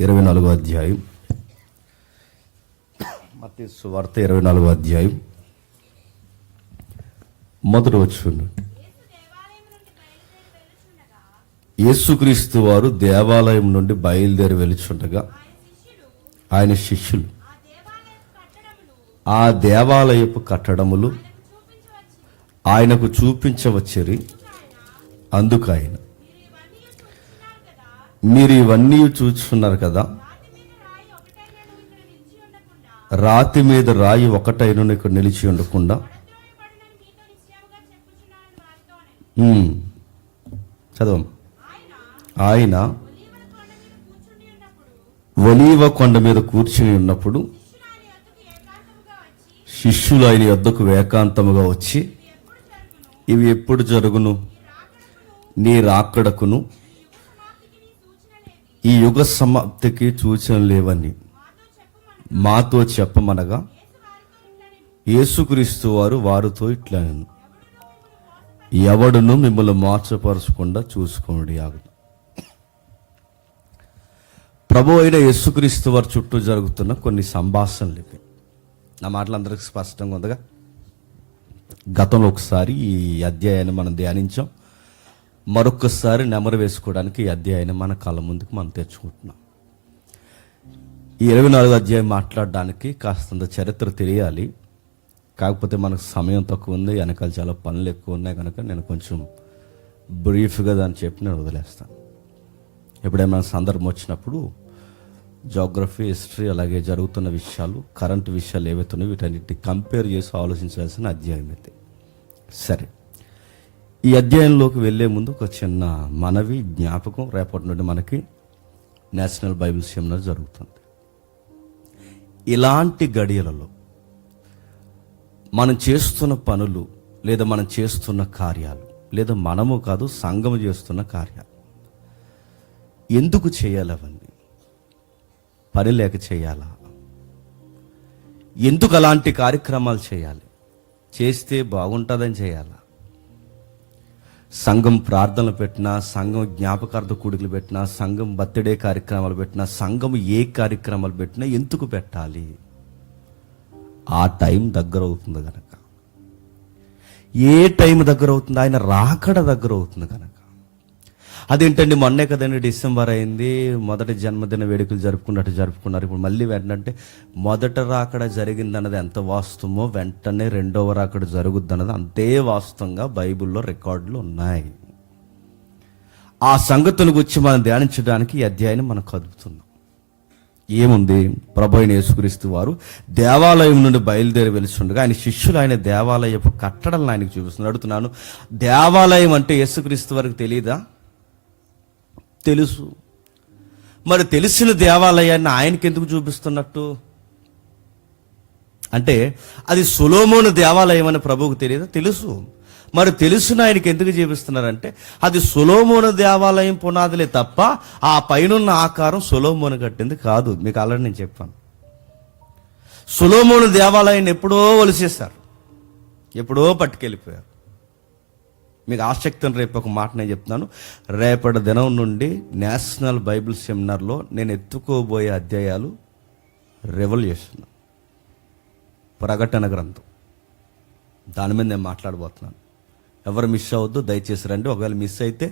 24వ అధ్యాయం, మత్తయి సువార్త 24వ అధ్యాయం మొదటి వచనం. యేసుక్రీస్తు వారు దేవాలయం నుండి బయలుదేరి వెలుచుండగా ఆయన శిష్యులు ఆ దేవాలయపు కట్టడములు ఆయనకు చూపించవచ్చిరి. అందుకు ఆయన, మీరు ఇవన్నీ చూస్తున్నారు కదా, రాతి మీద రాయి ఒకటైన ఇక్కడ నిలిచి ఉండకుండా. చదవం. ఆయన ఒలీవ కొండ మీద కూర్చుని ఉన్నప్పుడు శిష్యులు ఆయన యొద్దకు ఏకాంతముగా వచ్చి, ఇవి ఎప్పుడు జరుగును? నీ రాకడకును ఈ యుగ సమాప్తికి సూచనలు లేవని మాతో చెప్పమనగా, యేసుక్రీస్తు వారు వారితో ఇట్లా, ఎవడును మిమ్మల్ని మోసపరచకుండా చూసుకోండి. ప్రభు అయిన యేసుక్రీస్తు వారి చుట్టూ జరుగుతున్న కొన్ని సంభాషణలు ఇవి. నా మాటలు అందరికీ స్పష్టంగా ఉందిగా. గతంలో ఒకసారి ఈ అధ్యాయాన్ని మనం ధ్యానించాం. మరొకసారి నెమరు వేసుకోవడానికి ఈ అధ్యాయాన్ని మన కళ్ళ ముందుకు మనం తెచ్చుకుంటున్నాం. ఈ 24వ అధ్యాయం మాట్లాడడానికి కాస్తంత చరిత్ర తెలియాలి. కాకపోతే మనకు సమయం తక్కువ ఉంది, వెనకాల చాలా పనులు ఎక్కువ ఉన్నాయి కనుక నేను కొంచెం బ్రీఫ్గా దాన్ని చెప్పి నేను వదిలేస్తాను. ఎప్పుడైనా సందర్భం వచ్చినప్పుడు జాగ్రఫీ, హిస్టరీ, అలాగే జరుగుతున్న విషయాలు, కరెంట్ విషయాలు ఏవైతున్నాయో వీటన్నిటిని కంపేర్ చేసి ఆలోచించాల్సిన అధ్యాయం అయితే. సరే, ఈ అధ్యాయంలోకి వెళ్ళే ముందు ఒక చిన్న మనవి, జ్ఞాపకం. రేపటి నుండి మనకి నేషనల్ బైబిల్ సెమినార్ జరుగుతుంది. ఇలాంటి గడియలలో మనం చేస్తున్న పనులు, లేదా మనం చేస్తున్న కార్యాలు, లేదా మనము కాదు సంఘము చేస్తున్న కార్యాలు ఎందుకు చేయాలి? అవన్నీ పని లేక చేయాలా? ఎందుకు అలాంటి కార్యక్రమాలు చేయాలి? చేస్తే బాగుంటుందని చేయాలా? సంఘం ప్రార్థనలు పెట్టినా, సంఘం జ్ఞాపకార్థ కూడికలు పెట్టినా, సంఘం బర్త్డే కార్యక్రమాలు పెట్టినా, సంఘం ఏ కార్యక్రమాలు పెట్టినా ఎందుకు పెట్టాలి? ఆ టైం దగ్గర అవుతుంది కనుక. ఏ టైం దగ్గర అవుతుంది? ఆయన రాకడ దగ్గర అవుతుంది కనుక. అదేంటండి, మొన్నే కదండి డిసెంబర్ అయింది, మొదటి జన్మదిన వేడుకలు జరుపుకున్నారు. ఇప్పుడు మళ్ళీ వెంటనే మొదట రాకడ జరిగిందన్నది ఎంత వాస్తవమో, వెంటనే రెండవ రాకడ జరుగుద్ది అన్నది అంతే వాస్తవంగా బైబిల్లో రికార్డులు ఉన్నాయి. ఆ సంగతుల గురించి మనం ధ్యానించడానికి ఈ అధ్యాయాన్ని మనం కదుపుతున్నాం. ఏముంది? ప్రభు అయిన యేసుక్రీస్తు వారు దేవాలయం నుండి బయలుదేరి వెలుచుండగా ఆయన శిష్యులు ఆయన దేవాలయపు కట్టడలను ఆయనకు చూపిస్తున్నారు. అడుగుతున్నాను, దేవాలయం అంటే యేసుక్రీస్తు వారికి తెలియదా? తెలుసు. మరి తెలిసిన దేవాలయాన్ని ఆయనకి ఎందుకు చూపిస్తున్నట్టు? అంటే అది సొలొమోను దేవాలయం అని ప్రభువుకు తెలియదా? తెలుసు. మరి తెలుసును ఆయనకి ఎందుకు చూపిస్తున్నారంటే అది సొలొమోను దేవాలయం పునాదులే తప్ప ఆ పైనున్న ఆకారం సొలొమోను కట్టింది కాదు. మీకు ఆల్రెడీ నేను చెప్పాను. సొలొమోను దేవాలయాన్ని ఎప్పుడో ఒలిసేశారు, ఎప్పుడో పట్టుకెళ్ళిపోయారు. మీకు ఆసక్తిని రేపు ఒక మాట నేను చెప్తున్నాను. రేపటి దినం నుండి నేషనల్ బైబిల్ సెమినార్లో నేను ఎత్తుకోబోయే అధ్యాయాలు రెవల్యూషన్, ప్రకటన గ్రంథం, దాని మీద నేను మాట్లాడబోతున్నాను. ఎవరు మిస్ అవ్వద్దు, దయచేసి రండి. ఒకవేళ మిస్ అయితే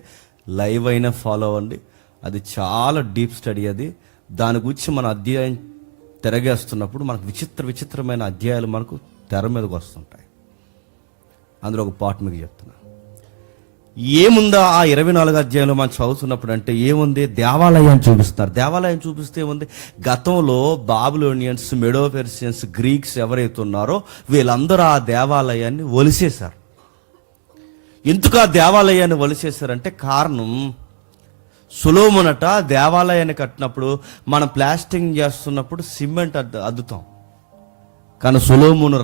లైవ్ అయినా ఫాలో అవ్వండి. అది చాలా డీప్ స్టడీ. అది దాని గురించి మన అధ్యాయం తిరగేస్తున్నప్పుడు మనకు విచిత్రమైన అధ్యాయాలు మనకు తెర మీదకి వస్తుంటాయి. అందులో ఒక పార్ట్ మీకు చెప్తున్నాను. ఏముందా ఆ 24వ అధ్యాయంలో మనం చదువుతున్నప్పుడు అంటే ఏముంది? దేవాలయాన్ని చూపిస్తున్నారు. దేవాలయం చూపిస్తే ఏముంది? గతంలో బాబిలోనియన్స్, మెడో పెర్షియన్స్, గ్రీక్స్ ఎవరైతే ఉన్నారో వీళ్ళందరూ ఆ దేవాలయాన్ని ఒలిసేశారు. ఎందుకు ఆ దేవాలయాన్ని ఒలిసేశారంటే కారణం, సొలొమోనట దేవాలయాన్ని కట్టినప్పుడు మనం ప్లాస్టింగ్ చేస్తున్నప్పుడు సిమెంట్ అద్దుతాం, కానీ సొలొమోను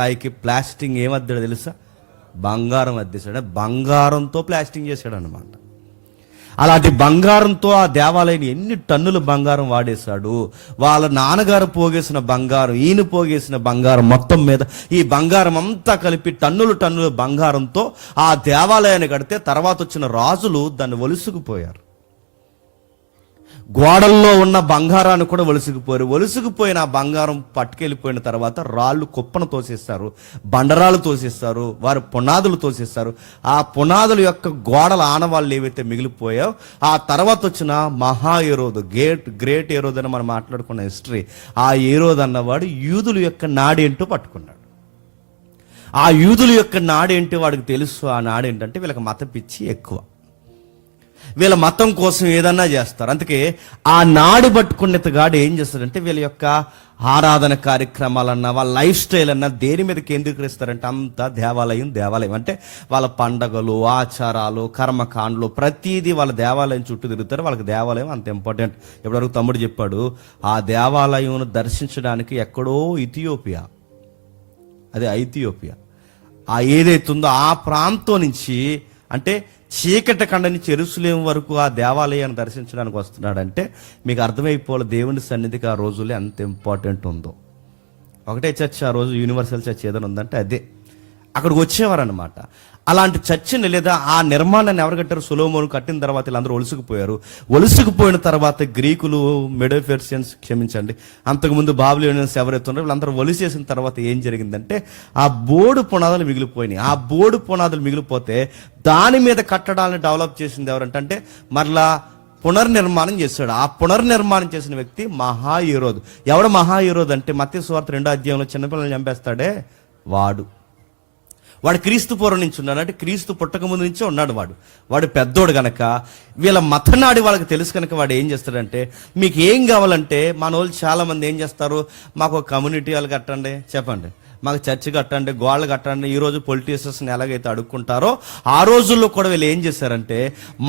రాయికి ప్లాస్టింగ్ ఏమద్దాడో తెలుసా? బంగారం అద్దేశాడు. బంగారంతో ప్లాస్టింగ్ చేశాడు అనమాట. అలాంటి బంగారంతో ఆ దేవాలయాన్ని ఎన్ని టన్నుల బంగారం వాడేశాడు. వాళ్ళ నాన్నగారు పోగేసిన బంగారం, ఈయన పోగేసిన బంగారం, మొత్తం మీద ఈ బంగారం అంతా కలిపి టన్నుల బంగారంతో ఆ దేవాలయాన్ని కడితే తర్వాత వచ్చిన రాజులు దాన్ని ఒలుసుకుపోయారు. గోడల్లో ఉన్న బంగారాన్ని కూడా ఒలుసుకుపోయారు. ఒలుసుకుపోయిన ఆ బంగారం పట్టుకెళ్ళిపోయిన తర్వాత రాళ్ళు కుప్పను తోసేస్తారు, బండరాలు తోసేస్తారు, వారు పునాదులు తోసేస్తారు. ఆ పునాదుల యొక్క గోడల ఆనవాళ్ళు ఏవైతే మిగిలిపోయాయో, ఆ తర్వాత వచ్చిన మహా హేరోదు, గ్రేట్ హేరోదు అని మనం మాట్లాడుకున్న హిస్టరీ, ఆ హేరోదు అన్నవాడు యూదుల యొక్క నాడేంటో పట్టుకున్నాడు. ఆ యూదుల యొక్క నాడేంటో వాడికి తెలుసు. ఆ నాడేంటంటే వీళ్ళకి మత పిచ్చి ఎక్కువ, వీళ్ళ మతం కోసం ఏదన్నా చేస్తారు. అందుకే ఆ నాడు పట్టుకున్నగాడు ఏం చేస్తాడంటే వీళ్ళ యొక్క ఆరాధన కార్యక్రమాలన్నా వాళ్ళ లైఫ్ స్టైల్ అన్నా దేని మీద కేంద్రీకరిస్తారంటే అంతా దేవాలయం అంటే వాళ్ళ పండగలు, ఆచారాలు, కర్మకాండలు ప్రతిదీ వాళ్ళ దేవాలయం చుట్టూ తిరుగుతారు. వాళ్ళకి దేవాలయం అంత ఇంపార్టెంట్. ఎప్పటివరకు తమ్ముడు చెప్పాడు, ఆ దేవాలయం దర్శించడానికి ఎక్కడో ఇథియోపియా, అదే ఐథియోపియా, ఆ ఏదైతుందో ఆ ప్రాంతం నుంచి, అంటే చీకటి కండ నుంచి యెరూషలేము వరకు ఆ దేవాలయాన్ని దర్శించడానికి వస్తున్నాడంటే మీకు అర్థమైపోవాలి దేవుని సన్నిధికి ఆ రోజుల్లో ఎంత ఇంపార్టెంట్ ఉందో. ఒకటే చర్చ్ ఆ రోజు, యూనివర్సల్ చర్చ్ ఏదైనా ఉందంటే అదే. అక్కడికి వచ్చేవారనమాట. అలాంటి చర్చిని లేదా ఆ నిర్మాణాన్ని ఎవరు కట్టారు? సొలొమోను కట్టిన తర్వాత వీళ్ళందరూ ఒలుసుకుపోయిన తర్వాత గ్రీకులు, మెడోపెర్షియన్స్, క్షమించండి, అంతకుముందు బాబిలోనియన్స్ ఎవరైతున్నారో వీళ్ళందరూ ఒలిసేసిన తర్వాత ఏం జరిగిందంటే ఆ బోర్డు పునాదులు మిగిలిపోయినాయి. ఆ బోర్డు పునాదులు మిగిలిపోతే దాని మీద కట్టడాలను డెవలప్ చేసింది ఎవరంటే మరలా పునర్నిర్మాణం చేశాడు. ఆ పునర్నిర్మాణం చేసిన వ్యక్తి మహా హేరోదు. ఎవడు మహా హేరోదు అంటే మత్తయి సువార్త 2వ అధ్యాయంలో చిన్నపిల్లల్ని చంపేస్తాడే వాడు క్రీస్తు పూర్వం నుంచి ఉన్నాడు. అంటే క్రీస్తు పుట్టక ముందు నుంచే ఉన్నాడు వాడు పెద్దోడు గనక వీళ్ళ మతనాడి వాళ్ళకి తెలుసు కనుక వాడు ఏం చేస్తాడంటే మీకు ఏం కావాలంటే, మన వాళ్ళు చాలా మంది ఏం చేస్తారు, మాకు ఒక కమ్యూనిటీ వాళ్ళు కట్టండి, చెప్పండి, మాకు చర్చి కట్టండి, గోడలు కట్టండి. ఈరోజు పొలిటీషియన్స్ని ఎలాగైతే అడుక్కుంటారో ఆ రోజుల్లో కూడా వీళ్ళు ఏం చేశారంటే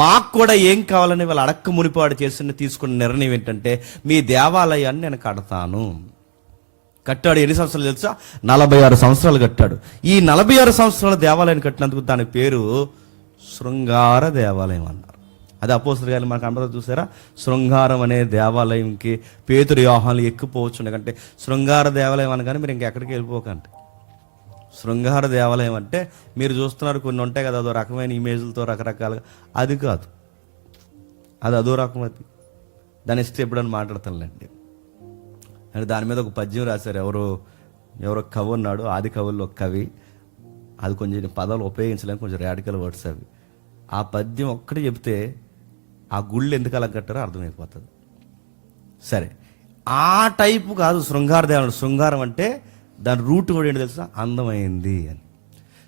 మాకు కూడా ఏం కావాలని వీళ్ళు అడక్క మునిపాడు చేసి తీసుకున్న నిర్ణయం ఏంటంటే మీ దేవాలయాన్ని నేను కడతాను. కట్టాడు. ఎన్ని సంవత్సరాలు తెలుసా? 46 సంవత్సరాలు కట్టాడు. ఈ 46 సంవత్సరాల దేవాలయాన్ని కట్టినందుకు దాని పేరు శృంగార దేవాలయం అన్నారు. అది అపోస్తలుల గారు మనకు అందరూ చూసారా? శృంగారం అనే దేవాలయంకి పేతురు, యోహానులు ఎక్కిపోవచ్చు. ఎందుకంటే శృంగార దేవాలయం అనగానే మీరు ఇంకెక్కడికి వెళ్ళిపోకండి. శృంగార దేవాలయం అంటే మీరు చూస్తున్నారు కొన్ని ఉంటాయి కదా, అదో రకమైన ఇమేజ్లతో రకరకాలుగా, అది కాదు, అది అదో రకం. అది దాని ఇష్టం ఎప్పుడని మాట్లాడతానులేండి. అంటే దాని మీద ఒక పద్యం రాశారు. ఎవరో కవి ఉన్నాడు, ఆది కవుల్లో ఒక కవి. అది కొంచెం పదాలు ఉపయోగించలేని కొంచెం రాడికల్ వర్డ్స్ అవి. ఆ పద్యం ఒక్కటి చెప్తే ఆ గుళ్ళు ఎందుకు అలా కట్టారో అర్థమైపోతుంది. సరే, ఆ టైపు కాదు శృంగార దేవాలయం. శృంగారం అంటే దాని రూట్ కూడా ఏంటి తెలుసా? అందమైంది అని.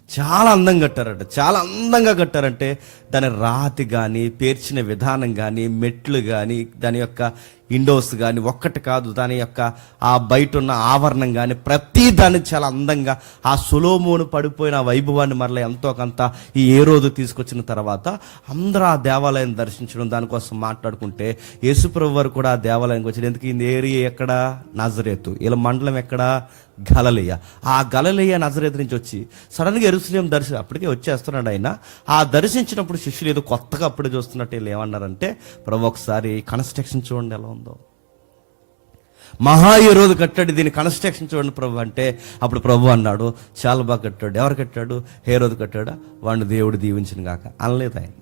చాలా అందంగా కట్టారట. చాలా అందంగా కట్టారంటే దాని రాతి కానీ, పేర్చిన విధానం కానీ, మెట్లు కానీ, దాని యొక్క ఇండోర్స్ కానీ, ఒక్కటి కాదు, దాని యొక్క ఆ బయట ఉన్న ఆవరణం కానీ ప్రతి దాన్ని చాలా అందంగా ఆ సొలొమోను పడిపోయిన వైభవాన్ని మరలా ఎంతో కొంత ఈ హేరోదు తీసుకొచ్చిన తర్వాత అందరూ ఆ దేవాలయం దర్శించడం, దానికోసం మాట్లాడుకుంటే యేసుప్రభు వారు కూడా ఆ దేవాలయంకి వచ్చాడు. ఎందుకు? ఈ ఏరియా ఎక్కడ? నజరేతు. వీళ్ళ మండలం ఎక్కడ? గలిలయ. ఆ గలిలయ నజరేతు నుంచి వచ్చి సడన్గా యెరూషలేము అప్పటికే వచ్చేస్తున్నాడు ఆయన. ఆ దర్శించినప్పుడు శిష్యులు ఏదో కొత్తగా అప్పుడే చూస్తున్నట్టు వీళ్ళు ఏమన్నారంటే, ప్రభు ఒకసారి కన్స్ట్రక్షన్ చూడండి ఎలా ఉందో, మహా హేరోదు కట్టాడు, దీన్ని కన్స్ట్రక్షన్ చూడండి ప్రభు అంటే, అప్పుడు ప్రభు అన్నాడు చాలా బాగా కట్టాడు. ఎవరు కట్టాడు? హేరోదు కట్టాడా? వాడిని దేవుడు దీవించిన గాక అనలేదు ఆయన.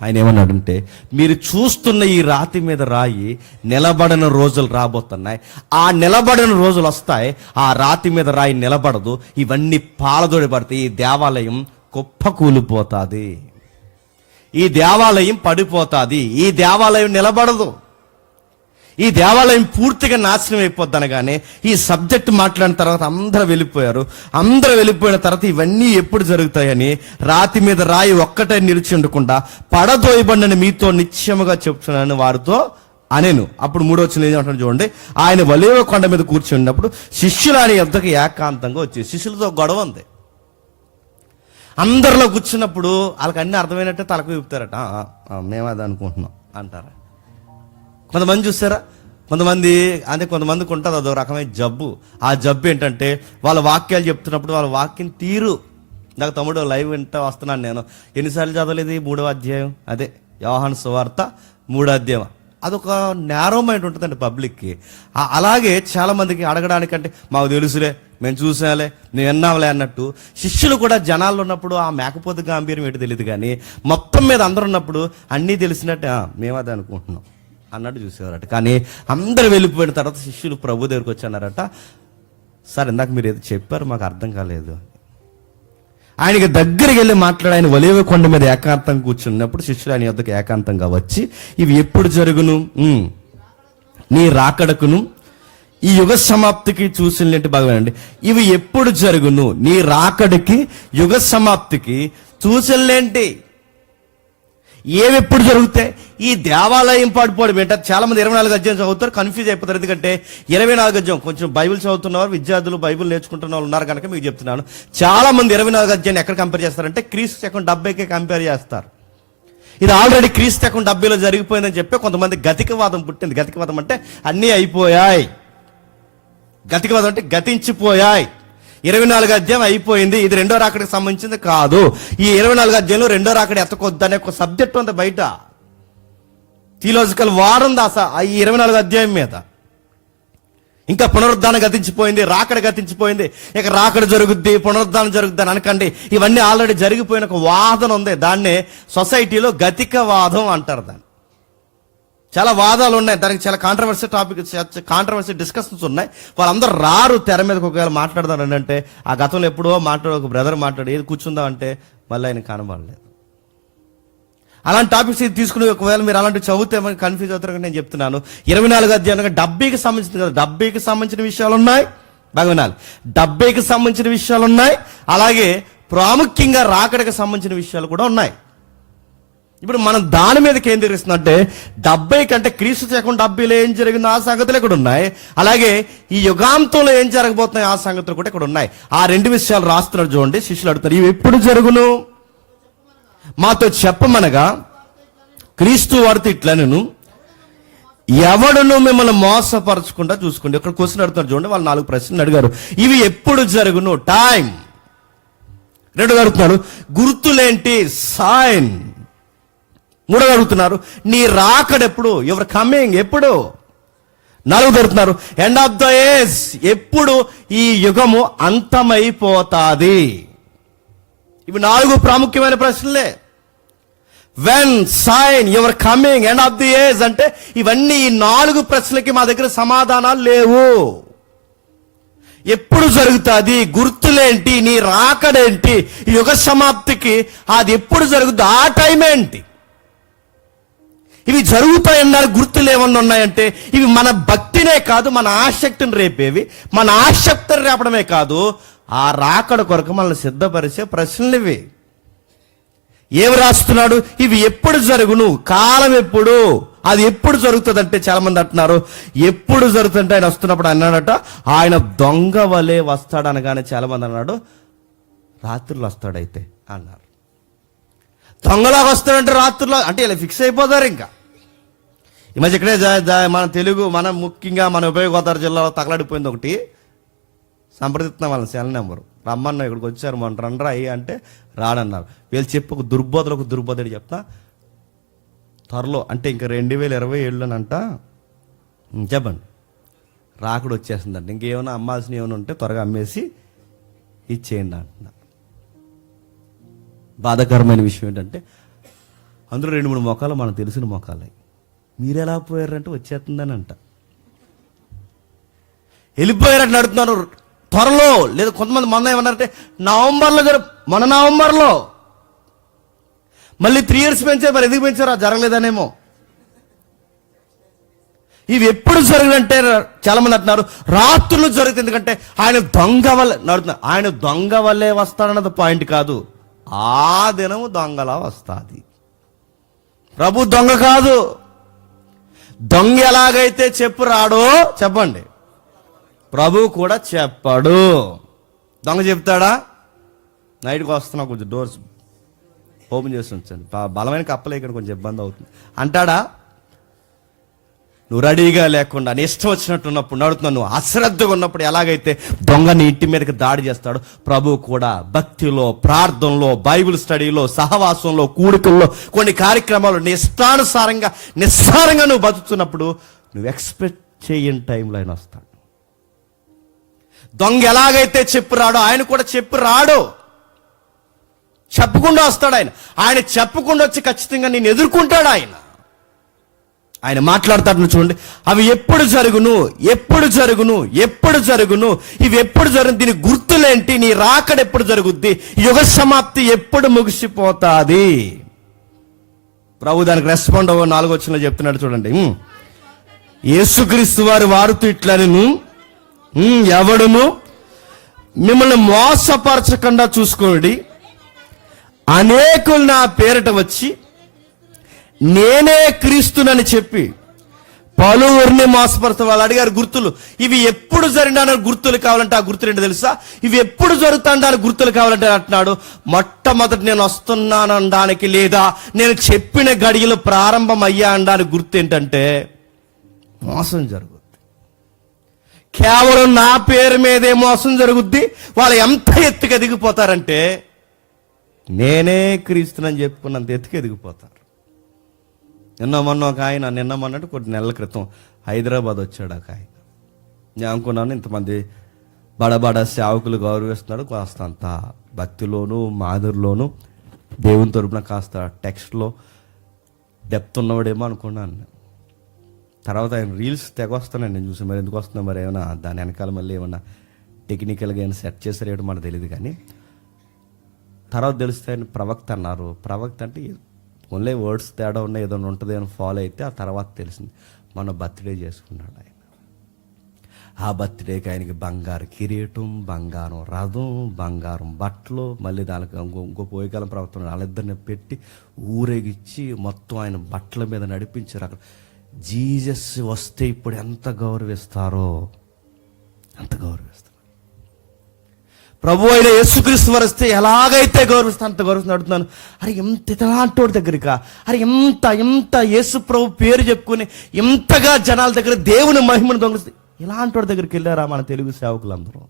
ఆయన ఏమన్నాడంటే మీరు చూస్తున్న ఈ రాతి మీద రాయి నిలబడిన రోజులు రాబోతున్నాయి. ఆ నిలబడిన రోజులు వస్తాయి, ఆ రాతి మీద రాయి నిలబడదు, ఇవన్నీ పాలదోడి పడతాయి, ఈ దేవాలయం కుప్ప కూలిపోతుంది, ఈ దేవాలయం పడిపోతుంది, ఈ దేవాలయం నిలబడదు, ఈ దేవాలయం పూర్తిగా నాశనం అయిపోద్ది అనగానే ఈ సబ్జెక్ట్ మాట్లాడిన తర్వాత అందరూ వెళ్ళిపోయారు. అందరూ వెళ్ళిపోయిన తర్వాత ఇవన్నీ ఎప్పుడు జరుగుతాయని రాతి మీద రాయి ఒక్కటే నిలిచి ఉండకుండా పడదోయబడిన మీతో నిశ్చయముగా చెప్తున్నాను వారితో అనేను. అప్పుడు 3వ వచనం ఏమంటాడు చూడండి, ఆయన ఒలీవ కొండ మీద కూర్చుని ఉన్నప్పుడు శిష్యులు ఆయన యొద్దకు ఏకాంతంగా వచ్చి, శిష్యులతో గొడవ ఉంది. అందరిలో కూర్చున్నప్పుడు వాళ్ళకి అన్నీ అర్థమైనట్టే తలకు విప్పుతారట. మేము అది అనుకుంటున్నాం అంటారా? కొంతమంది చూస్తారా, కొంతమందికి ఉంటుంది అదో రకమైన జబ్బు. ఆ జబ్బు ఏంటంటే వాళ్ళ వాక్యాలు చెప్తున్నప్పుడు వాళ్ళ వాక్యం తీరు. నాకు తమ్ముడు లైవ్ వింటా వస్తున్నాను నేను. ఎన్నిసార్లు చదవలేదు 3వ అధ్యాయం, అదే యోహాను సువార్త 3వ అధ్యాయం. అదొక నేరో మైండ్ ఉంటుందండి పబ్లిక్కి. అలాగే చాలా మందికి అడగడానికంటే మాకు తెలుసులే, మేము చూసాలే, మేము విన్నాంలే అన్నట్టు శిష్యులు కూడా జనాల్లో ఉన్నప్పుడు ఆ మేకపోతు గాంభీర్యం ఏంటో తెలియదు, కానీ మొత్తం మీద అందరూ ఉన్నప్పుడు అన్నీ తెలిసినట్టే మేము అది అనుకుంటున్నాం అన్నట్టు చూసేవారట. కానీ అందరు వెళ్ళిపోయిన తర్వాత శిష్యులు ప్రభు దగ్గరికి వచ్చి అన్నారట, సార్ ఇందాక మీరు ఏదో చెప్పారు మాకు అర్థం కాలేదు. ఆయనకి దగ్గరికి వెళ్ళి మాట్లాడి ఆయన ఒలీవ కొండ మీద ఏకాంతంగా కూర్చున్నప్పుడు శిష్యులు ఆయన యొద్దకు ఏకాంతంగా వచ్చి, ఇవి ఎప్పుడు జరుగును, నీ రాకడకును ఈ యుగ సమాప్తికి చూసినట్టు బాగానండి, ఇవి ఎప్పుడు జరుగును, నీ రాకడికి యుగ సమాప్తికి చూసినలేంటి, ఏవి ఎప్పుడు జరుగుతాయి, ఈ దేవాలయం పాడిపోవడం ఏంటంటే చాలా మంది 24 అధ్యాయం చదువుతారు, కన్ఫ్యూజ్ అయిపోతారు. ఎందుకంటే 24 అధ్యాయం కొంచెం బైబిల్ చదువుతున్నవారు విద్యార్థులు బైబిల్ నేర్చుకుంటున్న వాళ్ళు ఉన్నారు కనుక మీకు చెప్తున్నాను. చాలా మంది 24 అధ్యాయాన్ని ఎక్కడ కంపేర్ చేస్తారంటే క్రీస్తు శకం 70కే కంపేర్ చేస్తారు. ఇది ఆల్రెడీ క్రీస్తు శకం 70లో జరిగిపోయిందని చెప్పి కొంతమంది గతికవాదం పుట్టింది. గతికవాదం అంటే అన్నీ అయిపోయాయి, గతికవాదం అంటే గతించిపోయాయి, 24 అధ్యాయం అయిపోయింది, ఇది రెండో రాకడికి సంబంధించింది కాదు, ఈ 24 అధ్యాయంలో రెండో రాకడి ఎత్తకొద్దు అనే ఒక సబ్జెక్ట్ ఉంది బయట. థియలాజికల్ వార్ ఉంది ఈ 24 అధ్యాయం మీద. ఇంకా పునరుద్ధానం గతించిపోయింది, రాకడ గతించిపోయింది, ఇక రాకడ జరుగుద్ది, పునరుద్ధానం జరుగుద్ది అని అనకండి. ఇవన్నీ ఆల్రెడీ జరిగిపోయిన ఒక వాదన ఉంది. దాన్నే సొసైటీలో గతికవాదం అంటారు. దాన్ని చాలా వాదాలు ఉన్నాయి, దానికి చాలా కాంట్రవర్సీ టాపిక్, కాంట్రవర్సీ డిస్కషన్స్ ఉన్నాయి. వాళ్ళందరూ రారు తెర మీదకి. ఒకవేళ మాట్లాడదాం అంటే ఆ గతంలో ఎప్పుడో ఒక బ్రదర్ మాట్లాడి ఏది కూర్చుందాం అంటే మళ్ళీ ఆయన కనబడలేదు. అలాంటి టాపిక్స్ తీసుకుని ఒకవేళ మీరు అలాంటివి చదివితే కన్ఫ్యూజ్ అవుతారు. నేను చెప్తున్నాను 24 అధ్యాయం 70కి సంబంధించింది కదా, 70కి సంబంధించిన విషయాలు ఉన్నాయి. బాగా వినాలి, 70కి సంబంధించిన విషయాలు ఉన్నాయి, అలాగే ప్రాముఖ్యంగా రాకడకి సంబంధించిన విషయాలు కూడా ఉన్నాయి. ఇప్పుడు మనం దాని మీద కేంద్రీకరిస్తున్నట్టే 70 కంటే క్రీస్తు శకం 70లో ఏం జరిగిందో ఆ సంగతులు ఇక్కడ ఉన్నాయి, అలాగే ఈ యుగాంతంలో ఏం జరగబోతున్నాయి ఆ సంగతులు కూడా ఇక్కడ ఉన్నాయి. ఆ రెండు విషయాలు రాస్తున్నారు చూడండి. శిష్యులు అడుగుతారు, ఇవి ఎప్పుడు జరుగును, మాతో చెప్పమనగా క్రీస్తు వారితో ఇట్లనను, ఎవడును మిమ్మల్ని మోసపరచకుండా చూసుకోండి. ఇక్కడ క్వశ్చన్ అడుగుతారు చూడండి. వాళ్ళు 4 ప్రశ్నలు అడిగారు. ఇవి ఎప్పుడు జరుగును, టైం. 2 అడుగుతున్నారు, గుర్తులేంటి, సైన్. 3 అడుగుతున్నారు, నీ రాకడెప్పుడు, యువర్ కమింగ్ ఎప్పుడు. 4 అడుగుతున్నారు, ఎండ్ ఆఫ్ ద ఏజ్, ఎప్పుడు ఈ యుగము అంతమైపోతాది. ఇవి 4 ప్రాముఖ్యమైన ప్రశ్నలే. When, sign, your coming, end of the age అంటే ఇవన్నీ ఈ 4 ప్రశ్నలకి మా దగ్గర సమాధానాలు లేవు. ఎప్పుడు జరుగుతుంది, గుర్తులేంటి, నీ రాకడేంటి, యుగ సమాప్తికి అది ఎప్పుడు జరుగుతుంది, ఆ టైం ఏంటి, ఇవి జరుగుతాయన్నారు. గుర్తులు ఏమన్నా ఉన్నాయంటే ఇవి మన భక్తినే కాదు, మన ఆసక్తిని రేపేవి. మన ఆసక్తిని రేపడమే కాదు, ఆ రాకడ కొరకు మనల్ని సిద్ధపరిచే ప్రశ్నలు ఇవి. ఏమి రాస్తున్నాడు, ఇవి ఎప్పుడు జరుగును, కాలం ఎప్పుడు, అది ఎప్పుడు జరుగుతుంది అంటే చాలా మంది అంటున్నారు ఎప్పుడు జరుగుతుంటే ఆయన వస్తున్నప్పుడు అన్నాడట, ఆయన దొంగ వలె వస్తాడు అనగానే చాలా మంది అన్నాడు రాత్రులు వస్తాడైతే అన్నారు. దొంగలాగా వస్తాడంటే రాత్రుల్లో అంటే ఇలా ఫిక్స్ అయిపోతారు. ఇంకా ఈ మధ్య ఇక్కడే మన తెలుగు, మన ముఖ్యంగా మన ఉభయ గోదావరి జిల్లాలో తగలడిపోయింది ఒకటి. సంప్రదిస్తున్నాం వాళ్ళని, సెల్ నెంబరు, రమ్మన్నా ఇక్కడికి వచ్చారు మన రండ్రా అయ్యి అంటే రాడన్నారు. వీళ్ళు చెప్పి ఒక దుర్బోధుడు చెప్తా, త్వరలో అంటే ఇంకా 2027లోనంట చెప్పండి రాకుడు వచ్చేస్తుందంట. ఇంకేమైనా అమ్మాల్సిన ఏమైనా ఉంటే త్వరగా అమ్మేసి ఇచ్చేయండి అంటున్నారు. బాధాకరమైన విషయం ఏంటంటే అందులో 2-3 మొక్కలు మనకు తెలిసిన మొక్కలే. మీరు ఎలా పోయారంటే వచ్చేస్తుందని అంట, వెళ్ళిపోయారంటే నడుతున్నారు త్వరలో. లేదా కొంతమంది మొన్న ఏమన్నారంటే మొన్న నవంబర్లో మళ్ళీ 3 years పెంచారు. మరి ఎందుకు పెంచారు, జరగలేదనేమో. ఇవి ఎప్పుడు జరిగినంటే చాలా మంది అంటున్నారు రాత్రులు జరుగుతుంది. ఎందుకంటే ఆయన దొంగ వల్లే నడుతున్నారు. ఆయన దొంగ వల్లే వస్తాడన్నది పాయింట్ కాదు, ఆ దినము దొంగలా వస్తుంది. ప్రభు దొంగ కాదు. దొంగ ఎలాగైతే చెప్పు రాడో చెప్పండి, ప్రభు కూడా చెప్పాడు. దొంగ చెప్తాడా, నైట్కి వస్తున్నా కొంచెం డోర్స్ ఓపెన్ చేసి ఉంచండి, బలమైన కప్పలే ఇక్కడ కొంచెం ఇబ్బంది అవుతుంది అంటాడా? నువ్వు రెడీగా లేకుండా నీ ఇష్టం వచ్చినట్టు ఉన్నప్పుడు నడుతున్నావు, నువ్వు అశ్రద్ధగా ఉన్నప్పుడు ఎలాగైతే దొంగ నీ ఇంటి మీదకి దాడి చేస్తాడు, ప్రభు కూడా భక్తిలో, ప్రార్థనలో, బైబిల్ స్టడీలో, సహవాసంలో, కూడికల్లో, కొన్ని కార్యక్రమాలు నీ ఇష్టానుసారంగా నిస్సారంగా నువ్వు బతుకుతున్నప్పుడు నువ్వు ఎక్స్పెక్ట్ చేయని టైంలో ఆయన వస్తాడు. దొంగ ఎలాగైతే చెప్పు రాడో ఆయన కూడా చెప్పు రాడు, చెప్పకుండా వస్తాడు. ఆయన చెప్పకుండా వచ్చి ఖచ్చితంగా నేను ఎదుర్కొంటాడు. ఆయన ఆయన మాట్లాడతాడు చూడండి. అవి ఎప్పుడు జరుగును, ఎప్పుడు జరుగును, ఎప్పుడు జరుగును, ఇవి ఎప్పుడు జరుగు, దీని గుర్తులేంటి, నీ రాకడ ఎప్పుడు జరుగుద్ది, యుగ సమాప్తి ఎప్పుడు ముగిసిపోతాది. ప్రభు దానికి రెస్పాండ్ 4వ వచనంలో చెప్తున్నాడు చూడండి. యేసుక్రీస్తు వారు వారుతూ ఇట్లనెను, ఎవడును మిమ్మల్ని మోసపరచకుండా చూసుకోండి. అనేకులు నా పేరిట వచ్చి నేనే క్రీస్తునని చెప్పి పలువురిని మోసపరుస్తారు. వాళ్ళు అడిగారు గుర్తులు, ఇవి ఎప్పుడు జరిగినా గుర్తులు కావాలంటే ఆ గుర్తులు ఏంటో తెలుసా? ఇవి ఎప్పుడు జరుగుతాయని గుర్తులు కావాలంటే అంటున్నాడు, మొట్టమొదటి నేను వస్తున్నాను అనడానికి, లేదా నేను చెప్పిన గడియలు ప్రారంభం అయ్యా అనడానికి గుర్తు ఏంటంటే మోసం జరుగుద్ది. కేవలం నా పేరు మీదే మోసం జరుగుద్ది. వాళ్ళు ఎంత ఎత్తుకు ఎదిగిపోతారంటే నేనే క్రీస్తునని చెప్పుకున్నంత ఎత్తుకు ఎదిగిపోతారు. నిన్న మొన్నట్టు కొన్ని నెలల క్రితం హైదరాబాద్ వచ్చాడు ఒక ఆయన. నేను అనుకున్నాను ఇంతమంది బడబడ సేవకులు గౌరవిస్తున్నాడు, కాస్త అంత భక్తిలోను మాధురిలోను దేవుని తరపున కాస్త టెక్స్ట్లో డెప్త్ ఉన్నవాడేమో అనుకున్నాను. తర్వాత ఆయన రీల్స్ తెగొస్తున్నాను నేను చూసి, మరి ఎందుకు వస్తున్నా, మరి ఏమైనా దాని వెనకాల మళ్ళీ ఏమన్నా టెక్నికల్గా ఏమైనా సెట్ చేసారేటో మనకు తెలియదు. కానీ తర్వాత తెలిస్తే ఆయన ప్రవక్త అన్నారు. ప్రవక్త అంటే ఓన్లీ వర్డ్స్ తేడా ఉన్న ఏదైనా ఉంటుంది అని ఫాలో అయితే ఆ తర్వాత తెలిసింది మన బర్త్డే చేసుకున్నాడు ఆయన. ఆ బర్త్డేకి ఆయనకి బంగారు కిరీటం, బంగారం రథం, బంగారం బట్టలు, మళ్ళీ దానికి ఇంకో పోయికాలం ప్రవక్త వాళ్ళిద్దరిని పెట్టి ఊరేగిచ్చి మొత్తం ఆయన బట్టల మీద నడిపించారు. అక్కడ జీసస్ వస్తే ఇప్పుడు ఎంత గౌరవిస్తారో అంత గౌరవిస్తారు. ప్రభు అయిన యేసుక్రీస్తు వారు వస్తే ఎలాగైతే గౌరవిస్తా అంత గౌరవిస్తాను. అడుగుతున్నాను, అరే ఎంత ఇలాంటి వాడి దగ్గరికా, అరే ఎంత యేసు ప్రభు పేరు చెప్పుకొని ఎంతగా జనాల దగ్గర దేవుని మహిమను దొంగిలిస్తే ఇలాంటి వాడి దగ్గరికి వెళ్ళారా మన తెలుగు సేవకులందరూ?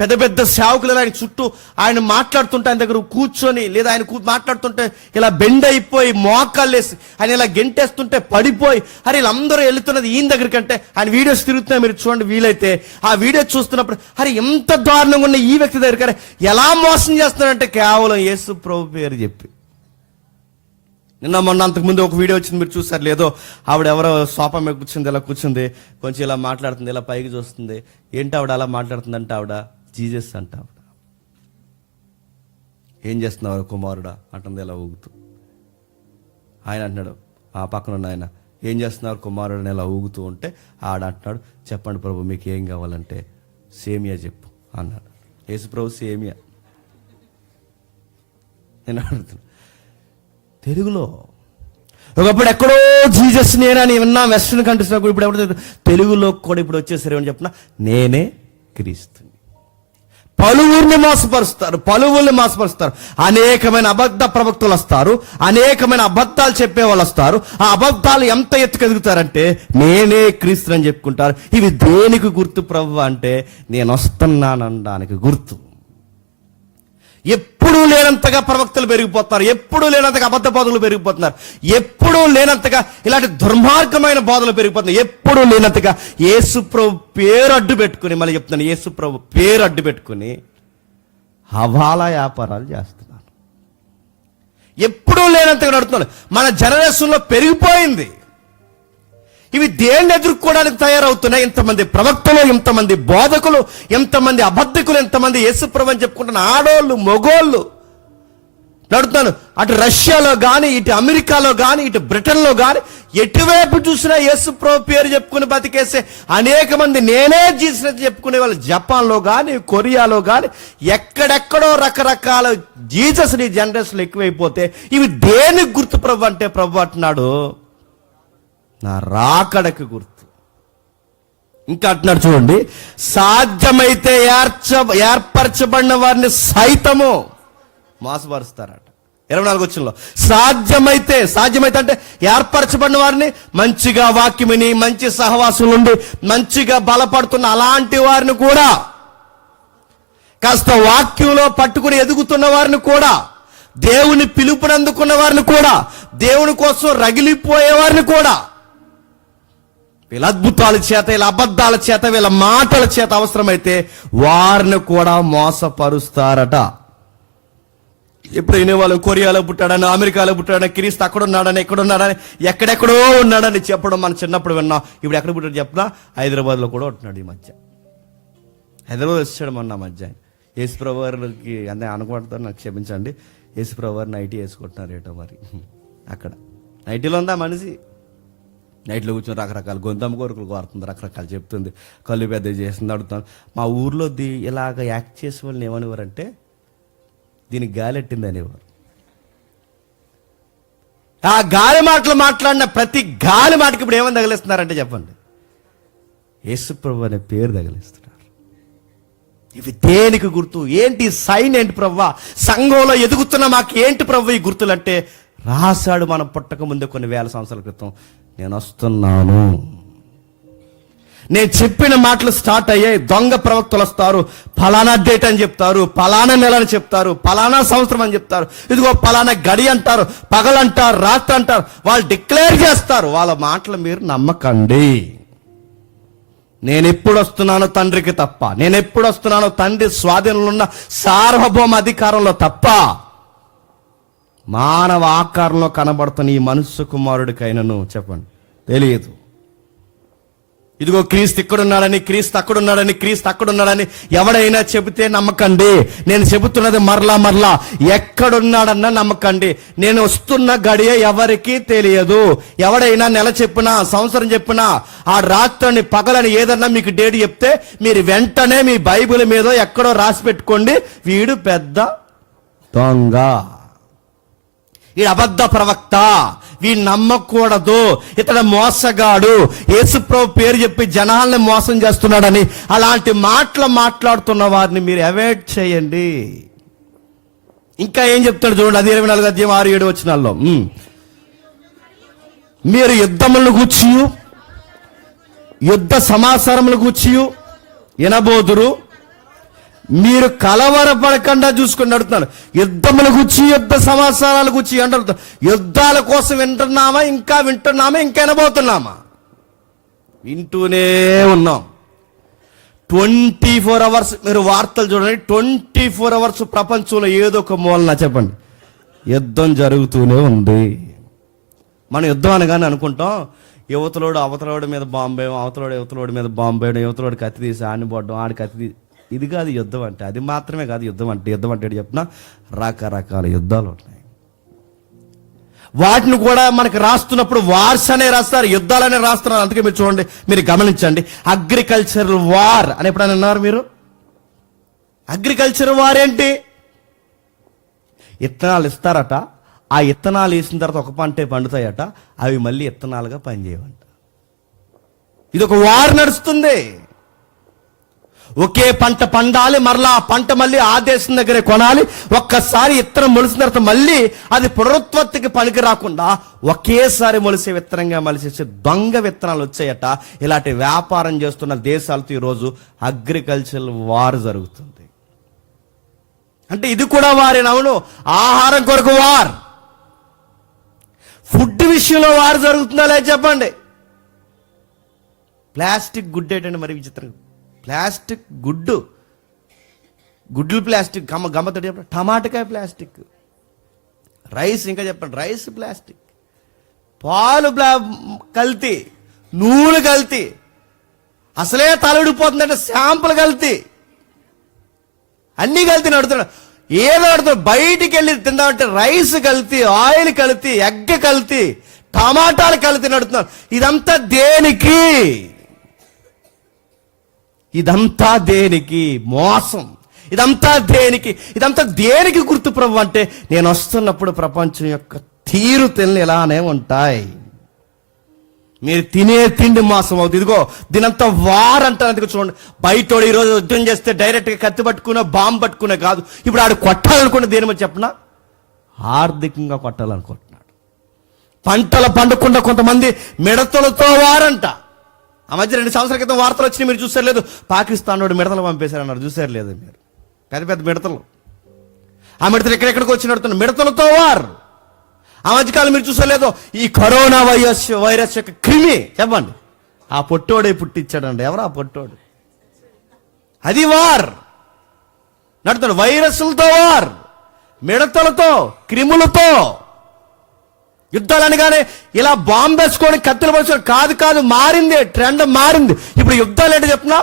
పెద్ద పెద్ద సేవకులు ఆయన చుట్టూ ఆయన మాట్లాడుతుంటే ఆయన దగ్గర కూర్చొని, లేదా ఆయన మాట్లాడుతుంటే ఇలా బెండ్ అయిపోయి మోకాళ్ళు వేసి ఆయన ఇలా గెంటేస్తుంటే పడిపోయి, అరే వీళ్ళందరూ వెళుతున్నది ఈయన దగ్గరికి అంటే ఆయన వీడియోస్ తిరుగుతున్నాయి, మీరు చూడండి వీలైతే ఆ వీడియో చూస్తున్నప్పుడు అరే ఎంత దారుణంగా ఉన్న ఈ వ్యక్తి దగ్గర ఎలా మోసం చేస్తున్నారంటే కేవలం యేసు ప్రభు పేరు చెప్పి. నిన్న మొన్న అంతకుముందు ఒక వీడియో వచ్చింది, మీరు చూసారు లేదో, ఆవిడ ఎవరో సోఫా మీద కూర్చుంది, ఇలా కూర్చుంది, కొంచెం ఇలా మాట్లాడుతుంది, ఇలా పైకి చూస్తుంది. ఏంటి ఆవిడ అలా మాట్లాడుతుంది అంటే ఆవిడ జీసస్ అంట. ఆవిడ ఏం చేస్తున్నావు కుమారుడా అంటుంది ఇలా ఊగుతూ. ఆయన అంటున్నాడు, ఆ పక్కన ఉన్న ఆయన, ఏం చేస్తున్నారు కుమారుడు ఇలా ఊగుతూ ఉంటే ఆడ అంటున్నాడు, చెప్పండి ప్రభు మీకు ఏం కావాలంటే సేమియా చెప్పు అన్నాడు. యేసు ప్రభు సేమియా. నేను అడుగుతున్నా తెలుగులో ఒకప్పుడు ఎక్కడో జీసస్ నేనని విన్నా వెస్ట్రన్ కంట్రీస్లో, ఇప్పుడు ఎప్పుడు తెలుగులో కూడా ఇప్పుడు వచ్చేసరి ఏమని చెప్పిన నేనే క్రీస్తుని. పలువురిని మోసపరుస్తారు. అనేకమైన అబద్ధ ప్రవక్తలు వస్తారు, అనేకమైన అబద్ధాలు చెప్పే వాళ్ళు వస్తారు. ఆ అబద్ధాలు ఎంత ఎత్తుకెదుగుతారంటే నేనే క్రీస్తుని అని చెప్పుకుంటారు. ఇవి దేనికి గుర్తు ప్రభు అంటే నేను వస్తున్నానడానికి గుర్తు. ఎప్పుడూ లేనంతగా ప్రవక్తలు పెరిగిపోతున్నారు, ఎప్పుడూ లేనంతగా అబద్ధ బోధకులు పెరిగిపోతున్నారు, ఎప్పుడూ లేనంతగా ఇలాంటి దుర్మార్గమైన బోధలు పెరిగిపోతున్నాయి, ఎప్పుడూ లేనంతగా యేసు ప్రభు పేరు అడ్డు పెట్టుకుని, మళ్ళీ చెప్తున్నాను యేసు ప్రభు పేరు అడ్డు పెట్టుకుని హవాలా వ్యాపారాలు చేస్తున్నారు. ఎప్పుడూ లేనంతగా నడుతున్నారు. మన జనరేషన్లో పెరిగిపోయింది. ఇవి దేన్ని ఎదుర్కోవడానికి తయారవుతున్నాయి? ఇంతమంది ప్రవక్తలు, ఇంతమంది బోధకులు, ఎంతమంది అబద్ధకులు, ఎంతమంది యేసుప్రభు అని చెప్పుకుంటున్న ఆడోళ్ళు మగోళ్ళు నడుతున్నాను. అటు రష్యాలో కానీ, ఇటు అమెరికాలో కానీ, ఇటు బ్రిటన్లో కానీ, ఎటువైపు చూసినా యేసుప్రభు పేరు చెప్పుకుని బతికేసే అనేక మంది నేనే జీసస్ చెప్పుకునే వాళ్ళు జపాన్లో కానీ, కొరియాలో కానీ, ఎక్కడెక్కడో రకరకాల జీసస్ ని జనరేషన్లో ఎక్కువైపోతే ఇవి దేనికి గుర్తు ప్రభు అంటే ప్రభు అంటున్నాడు నా రాకడకు గుర్తు. ఇంకా అంటున్నాడు చూడండి, సాధ్యమైతే ఏర్పరచబడిన వారిని సైతము మోసపరుస్తారట. 24వ వచనంలో సాధ్యమైతే అంటే ఏర్పరచబడిన వారిని, మంచిగా వాక్యమిని మంచి సహవాసం నుండి మంచిగా బలపడుతున్న అలాంటి వారిని కూడా, కాస్త వాక్యంలో పట్టుకుని ఎదుగుతున్న వారిని కూడా, దేవుని పిలుపునందుకున్న వారిని కూడా, దేవుని కోసం రగిలిపోయే వారిని కూడా, వీళ్ళ అద్భుతాల చేత, వీళ్ళ అబద్ధాల చేత, వీళ్ళ మాటల చేత అవసరమైతే వారిని కూడా మోసపరుస్తారట. ఎప్పుడు వినేవాళ్ళు కొరియాలో పుట్టాడని, అమెరికాలో పుట్టాడని, క్రీస్తు అక్కడ ఉన్నాడని, ఎక్కడున్నాడని, ఎక్కడెక్కడో ఉన్నాడని చెప్పడం మనం చిన్నప్పుడు విన్నాం. ఇప్పుడు ఎక్కడ పుట్టాడు చెప్పినా హైదరాబాద్లో కూడా ఉంటున్నాడు. ఈ మధ్య హైదరాబాద్ వచ్చాడు మొన్న మధ్య. యేసుప్రభు వారికి అన్నీ అనుకుంటారు, నాకు క్షమించండి. యేసుప్రభు వారు నైటీ వేసుకుంటున్నారు ఏటో మరి. అక్కడ నైటీలో ఉందా మనిషి, నైట్లో కూర్చొని రకరకాల గొంతమ్మ కోరికలు కోరుతుంది, రకరకాలు చెప్తుంది, కళ్ళు పెద్ద చేస్తుంది, అడుగుతాను. మా ఊర్లో ఇలాగ యాక్ట్ చేసే వాళ్ళని ఏమనేవారంటే దీనికి గాలెట్టింది అనేవారు. ఆ గాలి మాటలు మాట్లాడిన ప్రతి గాలి మాటకి ఇప్పుడు ఏమని తగిలిస్తున్నారంటే చెప్పండి, యేసుప్రభు అనే పేరు తగిలిస్తున్నారు. ఇవి దేనికి గుర్తు? ఏంటి సైన్? ఏంటి ప్రవ్వా? సంఘంలో ఎదుగుతున్న మాకు ఏంటి ప్రవ్వ ఈ గుర్తులు అంటే, రాశాడు మనం పుట్టక ముందే కొన్ని వేల సంవత్సరాల క్రితం, నేను వస్తున్నాను. నేను చెప్పిన మాటలు స్టార్ట్ అయ్యాయి. దొంగ ప్రవక్తలు వస్తారు, ఫలానా డేట్ అని చెప్తారు, ఫలానా నెల అని చెప్తారు, ఫలానా సంవత్సరం అని చెప్తారు, ఇదిగో ఫలానా గడి అంటారు, పగలంటారు, రాత్రి అంటారు. వాళ్ళు డిక్లేర్ చేస్తారు. వాళ్ళ మాటలు మీరు నమ్మకండి. నేను ఎప్పుడు వస్తున్నానో తండ్రికి తప్ప, నేను ఎప్పుడు వస్తున్నానో తండ్రి స్వాధీనంలో ఉన్న సార్వభౌమ అధికారంలో తప్ప, మానవ ఆకారంలో కనబడుతున్న ఈ మనుష్య కుమారుడికైనను చెప్పండి తెలియదు. ఇదిగో క్రీస్తు ఇక్కడున్నాడని, క్రీస్తు అక్కడున్నాడని, క్రీస్తు అక్కడున్నాడని ఎవడైనా చెబితే నమ్మకండి. నేను చెబుతున్నది మరలా ఎక్కడున్నాడన్నా నమ్మకండి. నేను వస్తున్న గడియ ఎవరికి తెలియదు. ఎవడైనా నెల చెప్పినా, సంవత్సరం చెప్పినా, ఆ రాత్రిని పగలని ఏదన్నా మీకు డేట్ చెప్తే మీరు వెంటనే మీ బైబిల్ మీద ఎక్కడో రాసి పెట్టుకోండి, వీడు పెద్ద దొంగ, ఈ అబద్ధ ప్రవక్త, వీడు నమ్మకూడదు, ఇతడు మోసగాడు, యేసుప్రభు పేరు చెప్పి జనాల్ని మోసం చేస్తున్నాడని అలాంటి మాటలు మాట్లాడుతున్న వారిని మీరు అవాయిడ్ చేయండి. ఇంకా ఏం చెప్తాడు చూడండి, అది 24 అధ్యాయం 6-7 వచనాల్లో, మీరు యుద్ధములను గూర్చియు యుద్ధ సమాచారములు గూర్చియు వినబోదురు, మీరు కలవరపడకుండా చూసుకుని అడుగుతున్నాను. యుద్ధముల గురించి, యుద్ధ సమాచారాల గురించి అంటారు. యుద్ధాల కోసం వింటున్నామా, ఇంకా వినబోతున్నామా? వింటూనే ఉన్నాం. 24 hours మీరు వార్తలు చూడండి. 24 hours ప్రపంచంలో ఏదో ఒక మూలన చెప్పండి యుద్ధం జరుగుతూనే ఉంది. మనం యుద్ధం అనగానే అనుకుంటాం యువతలోడు అవతలోడి మీద బాంబు వేయడం, యువతలోడి మీద బాంబు వేయడం, యువతలోడి కత్తి తీసి ఆడిని పోవడం, ఆడి కత్తి తీసి. ఇది కాదు యుద్ధం అంటే. అది మాత్రమే కాదు యుద్ధం అంటే. యుద్ధం అంటే చెప్పిన రకరకాల యుద్ధాలు ఉన్నాయి. వాటిని కూడా మనకి రాస్తున్నప్పుడు వార్స్ అనే రాస్తారు, యుద్ధాలనే రాస్తున్నారు. అందుకే మీరు చూడండి, మీరు గమనించండి. అగ్రికల్చరల్ వార్ అని ఎప్పుడైనా అన్నారు మీరు? అగ్రికల్చర్ వార్ ఏంటి? ఇత్తనాలు ఇస్తారట, ఆ ఇత్తనాలు వేసిన తర్వాత ఒక పంటే పండుతాయట, అవి మళ్ళీ ఇత్తనాలుగా పనిచేయవంట. ఇది ఒక వార్ నడుస్తుంది. ఒకే పంట పండాలి, మరలా ఆ పంట మళ్ళీ ఆ దేశం దగ్గరే కొనాలి. ఒక్కసారి విత్తనం మొలిసిన తర్వాత మళ్ళీ అది పునరుత్పత్తికి పనికి రాకుండా ఒకేసారి మొలిసే విత్తనంగా మలిసేసే దొంగ విత్తనాలు వచ్చాయట. ఇలాంటి వ్యాపారం చేస్తున్న దేశాలతో ఈరోజు అగ్రికల్చర్ వార్ జరుగుతుంది. అంటే ఇది కూడా వారేనవును. ఆహారం కొరకు వార్, ఫుడ్ విషయంలో వార్ జరుగుతుందా లేదు చెప్పండి. ప్లాస్టిక్ గుడ్డు ఏంటండి మరి విచిత్రంగా? ప్లాస్టిక్ గుడ్లు ప్లాస్టిక్, గమ్మతో చెప్పండి. టమాటకాయ ప్లాస్టిక్, రైస్ ఇంకా చెప్పండి రైస్ ప్లాస్టిక్, పాలు కల్తీ, నూనె కల్తీ, అసలే తలడిపోతుందంటే శాంపుల్ కల్తీ, అన్నీ కల్తీ నడుతున్నాడు. ఏదో నడుతున్నాడు. బయటికి వెళ్ళి తిందామంటే రైస్ కల్తీ, ఆయిల్ కల్తీ, ఎగ్ కల్తీ, టమాటాలు కల్తీ నడుతున్నాడు. ఇదంతా దేనికి? ఇదంతా దేనికి? మోసం. ఇదంతా దేనికి గుర్తు ప్రభు అంటే, నేను వస్తున్నప్పుడు ప్రపంచం యొక్క తీరు తెల్లి ఇలానే ఉంటాయి. మీరు తినే తిండి మోసం అవుతుంది. ఇదిగో దీనంతా వార్ అంటారు. చూడండి, బయటోడు ఈరోజు యుద్ధం చేస్తే డైరెక్ట్గా కత్తి పట్టుకునే, బాంబు పట్టుకునే కాదు. ఇప్పుడు ఆడు కొట్టాలనుకున్న దేని మీద చెప్పినా ఆర్థికంగా కొట్టాలనుకుంటున్నాడు. పంటలు పండకుండా కొంతమంది మిడతలతో వారంట. ఆ మధ్య 2 సంవత్సరాల క్రితం వార్తలు వచ్చినాయి, మీరు చూసారు లేదు? పాకిస్తాన్ వాడు మిడతలు పంపేశారన్నారు, చూసారు లేదు మీరు? పెద్ద మిడతలు. ఆ మిడతలు ఎక్కడెక్కడికి వచ్చి నడుతున్నారు, మిడతలతో వారు. ఆ మధ్యకాలం మీరు చూసలేదు, ఈ కరోనా వైరస్ యొక్క క్రిమి చెప్పండి ఆ పొట్టోడే పుట్టించాడండి. ఎవరు ఆ పొట్టోడు? అది వార్ నడుతున్నాడు. వైరస్లతో వార్, మిడతలతో, క్రిములతో. యుద్ధాలు అనగానే ఇలా బాంబు వేసుకొని కత్తులు పడుచుకొని కాదు, మారింది, ట్రెండ్ మారింది. ఇప్పుడు యుద్ధాలు ఏంటో చెప్తున్నా,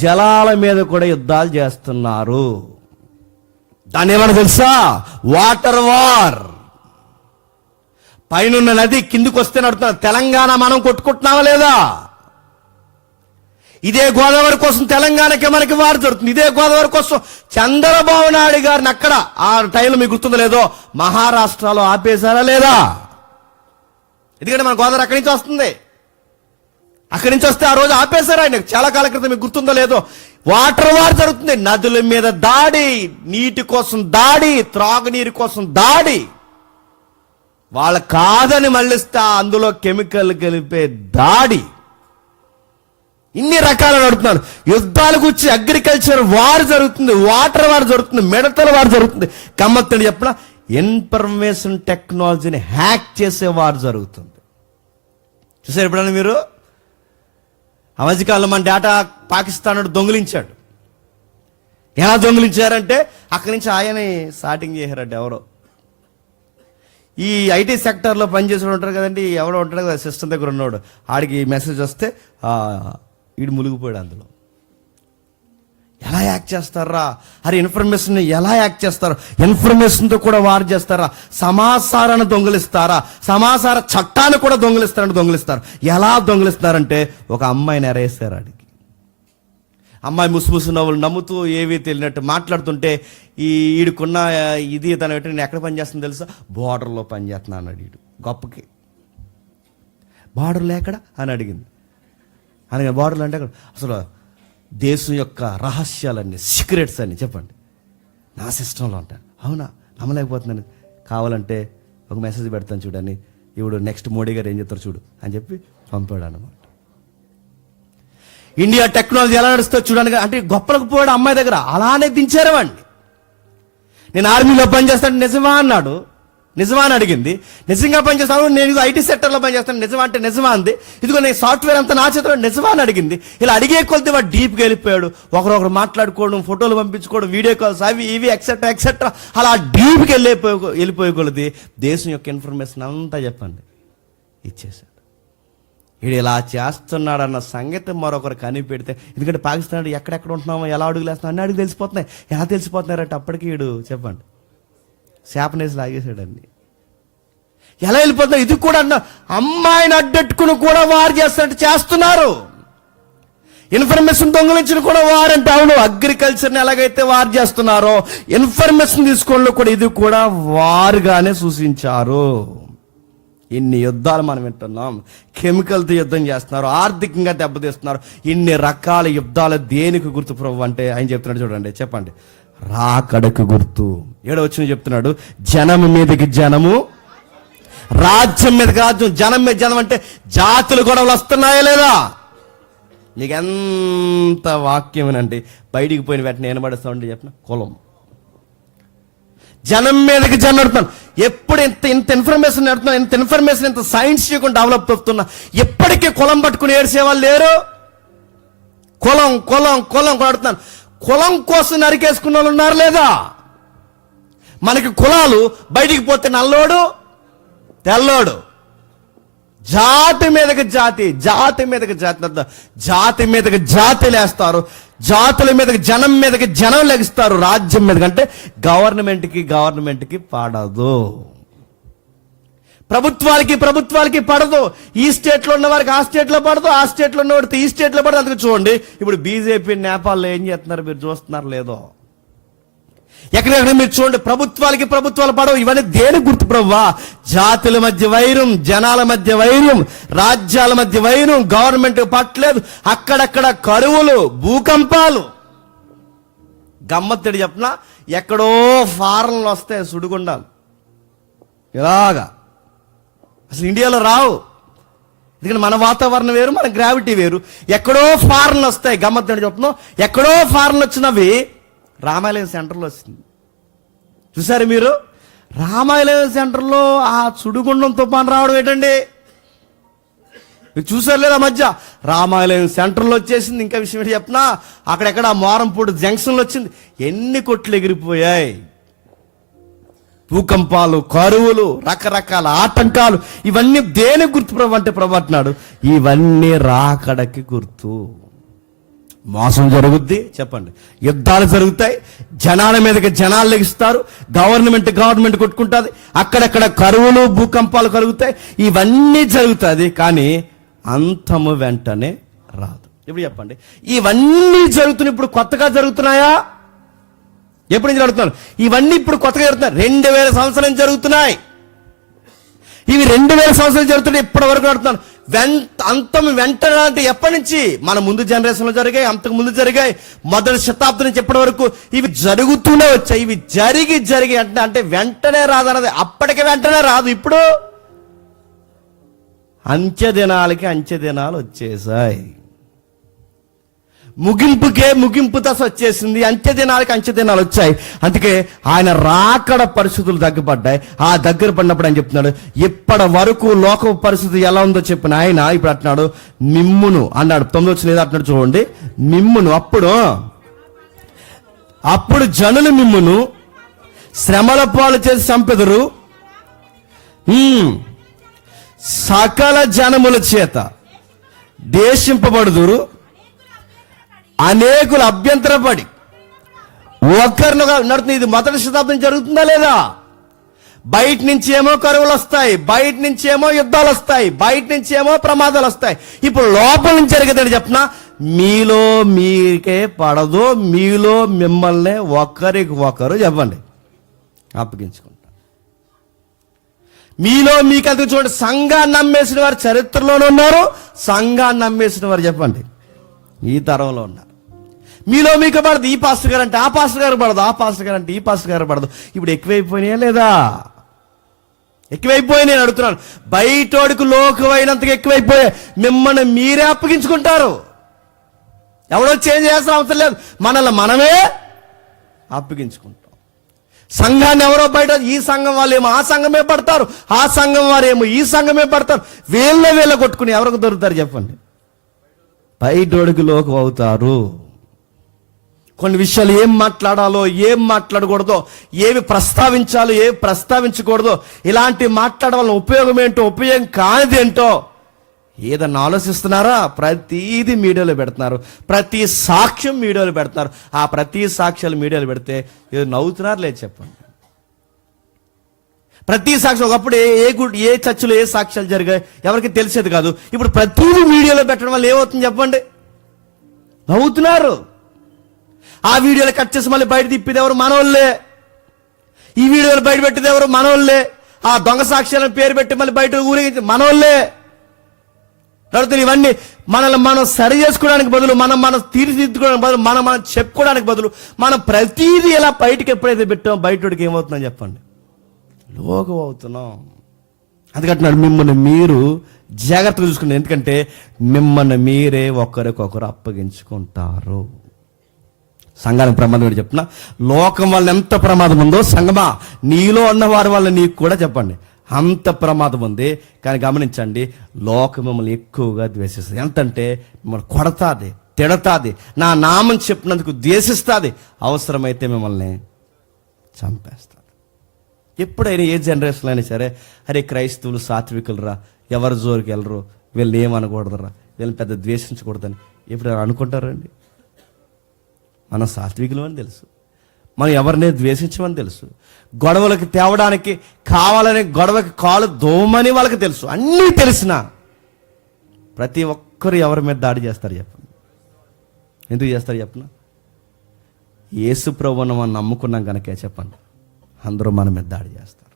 జలాల మీద కూడా యుద్ధాలు చేస్తున్నారు. దాన్ని ఏమన్నా తెలుసా? Water war. పైనున్న నది కిందికి వస్తే నడుతున్నా. తెలంగాణ మనం కొట్టుకుంటున్నావా లేదా? ఇదే గోదావరి కోసం తెలంగాణకి మనకి వారు జరుగుతుంది. ఇదే గోదావరి కోసం చంద్రబాబు నాయుడు గారిని అక్కడ ఆ టైంలో మీకు గుర్తుందో లేదో మహారాష్ట్రలో ఆపేశారా లేదా? ఎందుకంటే మన గోదావరి అక్కడి నుంచి వస్తుంది. అక్కడి నుంచి వస్తే ఆ రోజు ఆపేశారు ఆయన. చాలా కాలం క్రితం మీకు గుర్తుందో లేదో వాటర్ వార్ జరుగుతుంది. నదుల మీద దాడి, నీటి కోసం దాడి, త్రాగునీరు కోసం దాడి. వాళ్ళ కాదని మళ్ళిస్తా అందులో కెమికల్ కలిపే దాడి. ఇన్ని రకాలు నడుపుతున్నారు. యుద్ధాలకు వచ్చి అగ్రికల్చర్ వార్ జరుగుతుంది, వాటర్ వార్ జరుగుతుంది, మిడతల వార్ జరుగుతుంది. గమ్మత్తు చెప్పిన ఇన్ఫర్మేషన్ టెక్నాలజీని హ్యాక్ చేసే వార్ జరుగుతుంది. చూసారు ఎప్పుడన్నా మీరు? ఆ మధ్యకాలంలో మన డేటా పాకిస్తాన్ దొంగిలించాడు. ఎలా దొంగిలించారంటే అక్కడి నుంచి ఆయనే స్టార్టింగ్ చేశారట. ఎవరో ఈ ఐటీ సెక్టర్లో పనిచేసేవాడు ఉంటారు కదండి, ఎవడో ఉంటాడు కదా సిస్టమ్ దగ్గర ఉన్నాడు, ఆడికి మెసేజ్ వస్తే వీడు మునిగిపోయాడు అందులో. ఎలా యాక్ట్ చేస్తారా? అరే ఇన్ఫర్మేషన్ ఎలా యాక్ట్ చేస్తారు? ఇన్ఫర్మేషన్తో కూడా వారు చేస్తారా? సమాచారాన్ని దొంగిలిస్తారా? సమాచార చట్టాన్ని కూడా దొంగిలిస్తారు. ఎలా దొంగిలిస్తారంటే ఒక అమ్మాయిని ఎరేసారు. ఆడికి అమ్మాయి ముసుముసు నవ్వులు నమ్ముతూ ఏవీ తెలియనట్టు మాట్లాడుతుంటే ఈడుకున్న ఇది తన పెట్టి నేను ఎక్కడ పనిచేస్తుందో తెలుసా? బార్డర్లో పనిచేస్తున్నా అన్నాడు. ఈడు గొప్పకి బార్డర్లో ఎక్కడ అని అడిగింది. అనగా బార్డర్లు అంటే అక్కడ అసలు దేశం యొక్క రహస్యాలన్నీ, సీక్రెట్స్ అన్ని చెప్పండి నా సిస్టంలో ఉంటాను. అవునా, నమ్మలేకపోతున్నాను. కావాలంటే ఒక మెసేజ్ పెడతాను చూడని, ఇప్పుడు నెక్స్ట్ మోడీ గారు ఏం చెప్తారు చూడు అని చెప్పి పంపాడు అన్నమాట. ఇండియా టెక్నాలజీ ఎలా నడుస్తుంది చూడడానికి అంటే గొప్పలకు పోయాడు అమ్మాయి దగ్గర. అలానే దించారు వాడిని. నేను ఆర్మీలో పనిచేస్తాను నిజమా అన్నాడు. నిజమా అని అడిగింది. నిజంగా పనిచేస్తాను, నేను ఐటీ సెక్టర్లో పనిచేస్తాను నిజమా అంటే నిజమా అంది. ఇదిగో నేను సాఫ్ట్వేర్ అంతా నా చేతిలో నిజమా అని అడిగింది. ఇలా అడిగే కొలితే వాడు డీప్గా వెళ్ళిపోయాడు. ఒకరొకరు మాట్లాడుకోవడం, ఫోటోలు పంపించుకోవడం, వీడియో కాల్స్ అవి ఇవి ఎక్సెట్రా అలా డీప్కి వెళ్ళిపోయే కొలిది దేశం యొక్క ఇన్ఫర్మేషన్ అంతా చెప్పండి ఇచ్చేసాడు. వీడు ఇలా చేస్తున్నాడన్న సంగతి మరొకరు కనిపెడితే, ఎందుకంటే పాకిస్తాన్ ఎక్కడెక్కడ ఉంటున్నామో ఎలా అడుగులేస్తున్నాం అన్ని అడుగు తెలిసిపోతున్నాయి. ఎలా తెలిసిపోతున్నారంటే అప్పటికి వీడు చెప్పండి శాపనేసి లాగేశాడండి. ఎలా వెళ్ళిపోతున్నా? ఇది కూడా అన్న అమ్మాయిని అడ్డెట్టుకుని కూడా వారు చేస్తున్నారు. ఇన్ఫర్మేషన్ దొంగలించిన కూడా వారంటే అవును. అగ్రికల్చర్ని ఎలాగైతే వారు చేస్తున్నారో ఇన్ఫర్మేషన్ తీసుకోవడంలో కూడా ఇది కూడా వారుగానే సూచించారు. ఇన్ని యుద్ధాలు మనం వింటున్నాం. కెమికల్తో యుద్ధం చేస్తున్నారు, ఆర్థికంగా దెబ్బతీస్తున్నారు. ఇన్ని రకాల యుద్ధాలు దేనికి గుర్తు ప్రభు అంటే ఆయన చెప్తున్నాడు చూడండి. చెప్పండి. రాకడకు గుర్తు. 7వ వచనం చెప్తున్నాడు, జనం మీదకి జనము, రాజ్యం మీదకి రాజ్యం. జనం మీద జనం అంటే జాతులు గొడవలు వస్తున్నాయా లేదా? మీకు ఎంత వాక్యమేనండి. బయటికి పోయిన వెంటనే ఏనబడుస్తామండి చెప్పిన కులం. జనం మీదకి జనం నడుతున్నాను. ఎప్పుడు ఇంత ఇన్ఫర్మేషన్ నడుతున్నా, ఇంత ఇన్ఫర్మేషన్ ఇంత సైన్స్ డెవలప్ అవుతున్నా, ఎప్పటికీ కులం పట్టుకుని ఏడ్చేవాళ్ళు లేరు. కులం కొడుతున్నాను. కులం కోసం నరికేసుకున్న వాళ్ళు ఉన్నారు లేదా? మనకి కులాలు బయటికి పోతే నల్లోడు తెల్లోడు, జాతి మీదకి జాతి, జాతి మీదకి జాతి, జాతి మీదకి జాతి లేస్తారు, జాతుల మీదకి జనం మీదకి జనం లెగిస్తారు. రాజ్యం మీదకి అంటే గవర్నమెంట్కి పడదు, ప్రభుత్వాలకి పడదు. ఈ స్టేట్లో ఉన్న వారికి ఆ స్టేట్లో పడదు, ఆ స్టేట్లో ఉన్న వాడికి ఈ స్టేట్లో పడదు. అందుకు చూడండి ఇప్పుడు బీజేపీ నేపాల్లో ఏం చేస్తున్నారు మీరు చూస్తున్నారు లేదో? ఎక్కడెక్కడ మీరు చూడండి, ప్రభుత్వాలు పడవు. ఇవన్నీ దేని గుర్తు ప్రభువా? జాతుల మధ్య వైరం, జనాల మధ్య వైరం, రాజ్యాల మధ్య వైరం, గవర్నమెంట్ పట్టలేదు. అక్కడక్కడ కరువులు, భూకంపాలు. గమ్మత్తడి చెప్పిన ఎక్కడో ఫారెన్లు వస్తాయి సుడిగుండాలు ఇలాగా, అసలు ఇండియాలో రావు. ఎందుకంటే మన వాతావరణం వేరు, మన గ్రావిటీ వేరు. ఎక్కడో ఫారెన్లు వస్తాయి. గమ్మత్తడి చెప్తున్నాం, ఎక్కడో ఫారెన్లు వచ్చినవి రామాలయం సెంటర్లో వచ్చింది. చూసారు మీరు? రామాలయం సెంటర్లో ఆ సుడిగుండం తుఫాను రావడం ఏంటండి? మీరు చూసారు లేదా? మధ్య రామాలయం సెంటర్లో వచ్చేసింది. ఇంకా విషయం ఏంటి చెప్పినా, అక్కడెక్కడ మోరంపూడి జంక్షన్లో వచ్చింది. ఎన్ని కొట్లు ఎగిరిపోయాయి. భూకంపాలు, కరువులు, రకరకాల ఆటంకాలు, ఇవన్నీ దేని గుర్తు ప్రభు అంటే ప్రభు అంటున్నాడు ఇవన్నీ రాకడకి గుర్తు. మోసం జరుగుద్ది, చెప్పండి, యుద్ధాలు జరుగుతాయి, జనాల మీదకి జనాలు లెగిస్తారు, గవర్నమెంట్ కొట్టుకుంటుంది, అక్కడక్కడ కరువులు భూకంపాలు కలుగుతాయి, ఇవన్నీ జరుగుతుంది. కానీ అంతము వెంటనే రాదు. ఇప్పుడు చెప్పండి, ఇవన్నీ జరుగుతున్నాయి, ఇప్పుడు కొత్తగా జరుగుతున్నాయా? ఎప్పుడు నుంచి జరుగుతున్నాను? ఇవన్నీ ఇప్పుడు కొత్తగా జరుగుతున్నాయి. 2000 సంవత్సరం జరుగుతున్నాయి. ఇవి 2000 సంవత్సరాలు జరుగుతున్నాయి, ఇప్పటి వరకు నడుతున్నాను. అంతం వెంటనే అంటే ఎప్పటి నుంచి? మన ముందు జనరేషన్లో జరిగాయి, అంతకు ముందు జరిగాయి, మొదటి శతాబ్దం నుంచి ఎప్పటి వరకు ఇవి జరుగుతూనే వచ్చాయి. ఇవి జరిగి అంటే వెంటనే రాదన్నది అప్పటికే వెంటనే రాదు. ఇప్పుడు అంచె దినాలు వచ్చేసాయి. ముగింపు దశ వచ్చేసింది. అంచె దినాలు వచ్చాయి. అందుకే ఆయన రాకడ పరిస్థితులు దగ్గరపడ్డాయి. ఆ దగ్గర పడినప్పుడు ఆయన చెప్తున్నాడు, ఇప్పటి వరకు లోక పరిస్థితి ఎలా ఉందో చెప్పిన ఆయన ఇప్పుడు అంటున్నాడు మిమ్మును అన్నాడు. 9వ వచనం అంటున్నాడు చూడండి, మిమ్మును అప్పుడు జనులు మిమ్మును శ్రమల పాలు చేసి చంపెదరు, సకల జనముల చేత దేశింపబడుదురు, అనేకులు అభ్యంతరపడి ఒకరినొక నడుతుంది. ఇది మొదటి శతాబ్దం జరుగుతుందా లేదా? బయట నుంచి ఏమో కరువులు వస్తాయి, బయట నుంచి ఏమో యుద్ధాలు వస్తాయి, బయట నుంచి ఏమో ప్రమాదాలు వస్తాయి. ఇప్పుడు లోపల నుంచి జరిగేదని చెప్పిన మీలో మీకే పడదు, మీలో మిమ్మల్ని ఒకరికి ఒకరు చెప్పండి అప్పగించుకుంటారు. మీలో మీకు చూడండి, సంఘాన్ని నమ్మేసిన వారు చరిత్రలోనే ఉన్నారు, సంఘాన్ని నమ్మేసిన వారు చెప్పండి ఈ తరంలో ఉన్నారు. మీలో మీకు పడదు, ఈ పాస్టర్ గారు అంటే ఆ పాస్టర్ గారు పడదు, ఆ పాస్టర్ గారు అంటే ఈ పాస్టర్ గారు పడదు. ఇప్పుడు ఎక్కువైపోయినాయా లేదా? ఎక్కువైపోయి నేను అడుగుతున్నాను. బయటోడికి లోకమైనంతగా ఎక్కువైపోయాయి. మిమ్మల్ని మీరే అప్పగించుకుంటారు. ఎవడో చేంజ్ చేయాల్సిన అవసరం లేదు, మనల్ని మనమే అప్పగించుకుంటాం. సంఘాన్ని ఎవరో బయట, ఈ సంఘం వాళ్ళు ఏమో ఆ సంఘమే పడతారు, ఆ సంఘం వారేమో ఈ సంఘమే పడతారు. వీళ్ళ కొట్టుకుని ఎవరికి దొరుకుతారు చెప్పండి? బయటోడికి లోకం అవుతారు. కొన్ని విషయాలు ఏం మాట్లాడాలో, ఏం మాట్లాడకూడదో, ఏవి ప్రస్తావించాలో, ఏవి ప్రస్తావించకూడదో, ఇలాంటి మాట్లాడడం వల్ల ఉపయోగం ఏంటో, ఉపయోగం కానిది ఏంటో ఏదన్నా ఆలోచిస్తున్నారా? ప్రతిదీ మీడియాలో పెడుతున్నారు, ప్రతి సాక్ష్యం మీడియాలో పెడుతున్నారు. ఆ ప్రతి సాక్ష్యాలు మీడియాలో పెడితే ఏదో నవ్వుతున్నారు లేదు చెప్పండి? ప్రతి సాక్ష్యం ఒకప్పుడు ఏ చర్చిలో ఏ సాక్ష్యాలు జరిగాయి ఎవరికి తెలిసేది కాదు. ఇప్పుడు ప్రతిదీ మీడియాలో పెట్టడం వల్ల ఏమవుతుంది చెప్పండి? నవ్వుతున్నారు. ఆ వీడియోలు కట్ చేసి మళ్ళీ బయట తిప్పేది ఎవరు? మనోళ్ళే. ఈ వీడియోలు బయట పెట్టేది ఎవరు? మనోళ్ళే. ఆ దొంగ సాక్ష్యాలను పేరు పెట్టి మళ్ళీ బయట ఊరేగించి మనోళ్ళే నడుతుంది. ఇవన్నీ మనల్ని మనం సరి చేసుకోవడానికి బదులు, మనం తీర్చిదిద్దుకోవడానికి బదులు, మనం చెప్పుకోవడానికి బదులు, మనం ప్రతిదీ ఇలా బయటకు ఎప్పుడైతే పెట్టామో బయటోడికి ఏమవుతుందని చెప్పండి? లోకం అవుతున్నాం. అందుకంటున్నాడు మిమ్మల్ని మీరు జాగ్రత్తగా చూసుకున్నారు. ఎందుకంటే మిమ్మల్ని మీరే ఒకరికొకరు అప్పగించుకుంటారు. సంఘానికి ప్రమాదం చెప్తున్నా, లోకం వల్ల ఎంత ప్రమాదం ఉందో సంఘమా నీలో ఉన్న వారి వల్ల నీకు కూడా చెప్పండి అంత ప్రమాదం ఉంది. కానీ గమనించండి, లోకం మిమ్మల్ని ఎక్కువగా ద్వేషిస్తుంది. ఎంతంటే మిమ్మల్ని కొడతాది, తిడతాది, నా నామం చెప్పినందుకు ద్వేషిస్తుంది, అవసరమైతే మిమ్మల్ని చంపేస్తుంది. ఎప్పుడైనా ఏ జనరేషన్లో అయినా సరే, అరే క్రైస్తవులు సాత్వికులరా, ఎవరి జోరికి వెళ్ళరు, వీళ్ళని ఏమనకూడదురా, వీళ్ళని పెద్ద ద్వేషించకూడదని ఎప్పుడు అనుకుంటారండి? మనం సాత్వికులు అని తెలుసు, మనం ఎవరినే ద్వేషించమని తెలుసు, గొడవలకి తేవడానికి కావాలని గొడవకి కాలు దోమని వాళ్ళకి తెలుసు. అన్నీ తెలిసిన ప్రతి ఒక్కరు ఎవరి మీద దాడి చేస్తారు చెప్పండి? ఎందుకు చేస్తారు చెప్పిన? యేసు ప్రభువును మనం నమ్ముకున్నాం కనుకే చెప్పండి అందరూ మన మీద దాడి చేస్తారు.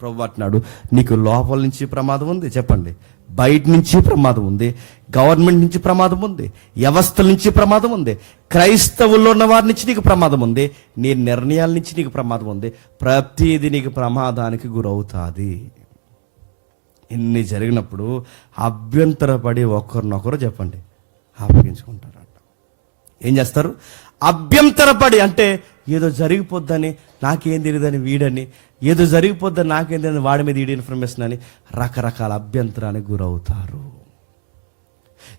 ప్రభు అంటున్నాడు, నీకు లోపల నుంచి ప్రమాదం ఉంది చెప్పండి, బయట నుంచి ప్రమాదం ఉంది, గవర్నమెంట్ నుంచి ప్రమాదం ఉంది, వ్యవస్థల నుంచి ప్రమాదం ఉంది, క్రైస్తవుల్లో ఉన్న వారి నుంచి నీకు ప్రమాదం ఉంది, నీ నిర్ణయాల నుంచి నీకు ప్రమాదం ఉంది. ప్రతిదీ నీకు ప్రమాదానికి గురవుతుంది. ఇన్ని జరిగినప్పుడు అభ్యంతరపడి ఒకరినొకరు చెప్పండి అప్పగించుకుంటారంట. ఏం చేస్తారు? అభ్యంతరపడి అంటే ఏదో జరిగిపోద్దని, నాకేం తెలియదని వీడని, ఏదో జరిగిపోద్దని నాకేం తెలియదని వాడి మీద ఈడి ఇన్ఫర్మేషన్ అని రకరకాల అభ్యంతరానికి గురవుతారు.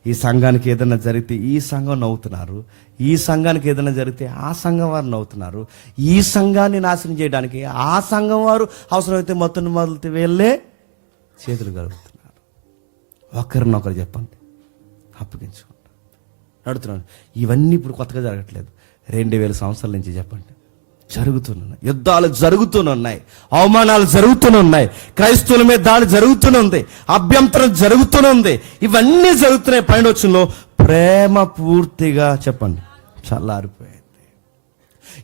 ఈ సంఘానికి ఏదైనా జరిగితే ఈ సంఘం నవ్వుతున్నారు, ఈ సంఘానికి ఏదైనా జరిగితే ఆ సంఘం వారు నవ్వుతున్నారు, ఈ సంఘాన్ని నాశనం చేయడానికి ఆ సంఘం వారు అవసరమైతే మొదటి వెళ్ళే చేతులు కలుగుతున్నారు. ఒకరినొకరు చెప్పండి, అప్పగించుకుంటారు, నడుతున్నాను. ఇవన్నీ ఇప్పుడు కొత్తగా జరగట్లేదు, 2000 సంవత్సరాల నుంచి చెప్పండి జరుగుతున్నాయి. యుద్ధాలు జరుగుతూనే, అవమానాలు జరుగుతూనే, క్రైస్తవుల మీద దాడి జరుగుతూనే, అభ్యంతరం జరుగుతూనే, ఇవన్నీ జరుగుతున్నాయి. పైన వచ్చంలో ప్రేమ పూర్తిగా చెప్పండి చల్లారిపోయింది.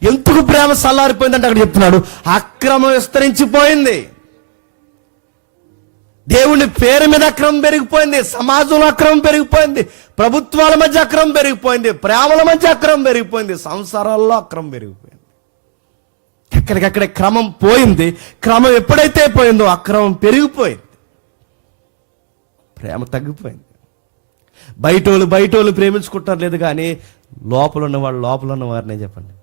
ఎందుకు ప్రేమ చల్లారిపోయిందంటే అక్కడ చెప్తున్నాడు, అక్రమం విస్తరించిపోయింది. దేవుని పేరు మీద అక్రమం పెరిగిపోయింది, సమాజంలో అక్రమం పెరిగిపోయింది, ప్రభుత్వాల మధ్య అక్రమం పెరిగిపోయింది, ప్రేమల మధ్య అక్రమం పెరిగిపోయింది, సంసారాల్లో అక్రమం పెరిగిపోయింది. ఎక్కడికక్కడే క్రమం పోయింది. క్రమం ఎప్పుడైతే పోయిందో అక్రమం పెరిగిపోయింది, ప్రేమ తగ్గిపోయింది. బయటోళ్ళు ప్రేమించుకుంటారు లేదు, కానీ లోపల ఉన్నవారినే చెప్పండి.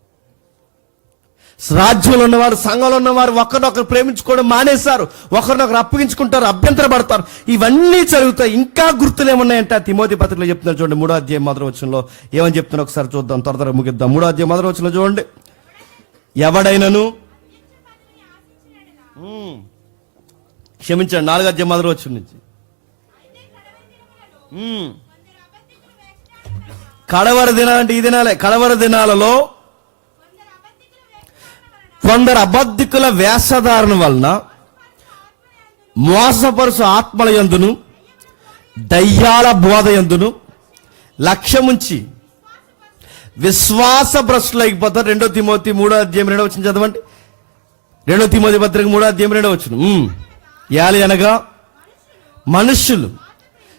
రాజ్యంలో ఉన్నవారు, సంఘంలో ఉన్నవారు ఒకరినొకరు ప్రేమించుకోవడం మానేశారు, ఒకరినొకరు అప్పగించుకుంటారు, అభ్యంతర పడతారు. ఇవన్నీ జరుగుతాయి. ఇంకా గుర్తులు ఏమున్నాయంటే తిమోతి పత్రికలో చెప్తున్నారు చూడండి, 3వ అధ్యాయం 1వ వచనంలో ఏమని చెప్తున్నారు ఒకసారి చూద్దాం, త్వరగా ముగిద్దాం. 3వ అధ్యాయం 1వ వచనంలో చూడండి, ఎవడైనను క్షమించండి, 4వ అధ్యాయం 1వ వచనం నుంచి కడవర దినాలు అంటే ఈ దినాలే. కడవర దినాలలో కొందరు అబద్ధికుల వేషధారణ వలన మోసపరుసు ఆత్మల యందును దయ్యాల బోధ యందును లక్ష్యముంచి విశ్వాస భ్రష్టులైపోతారు. 2 తిమోతి 3వ అధ్యాయం 2వ వచనం చదవండి. 2 తిమోతి పత్రిక 3వ అధ్యాయం 2వ వచనం. యాలి అనగా మనుష్యులు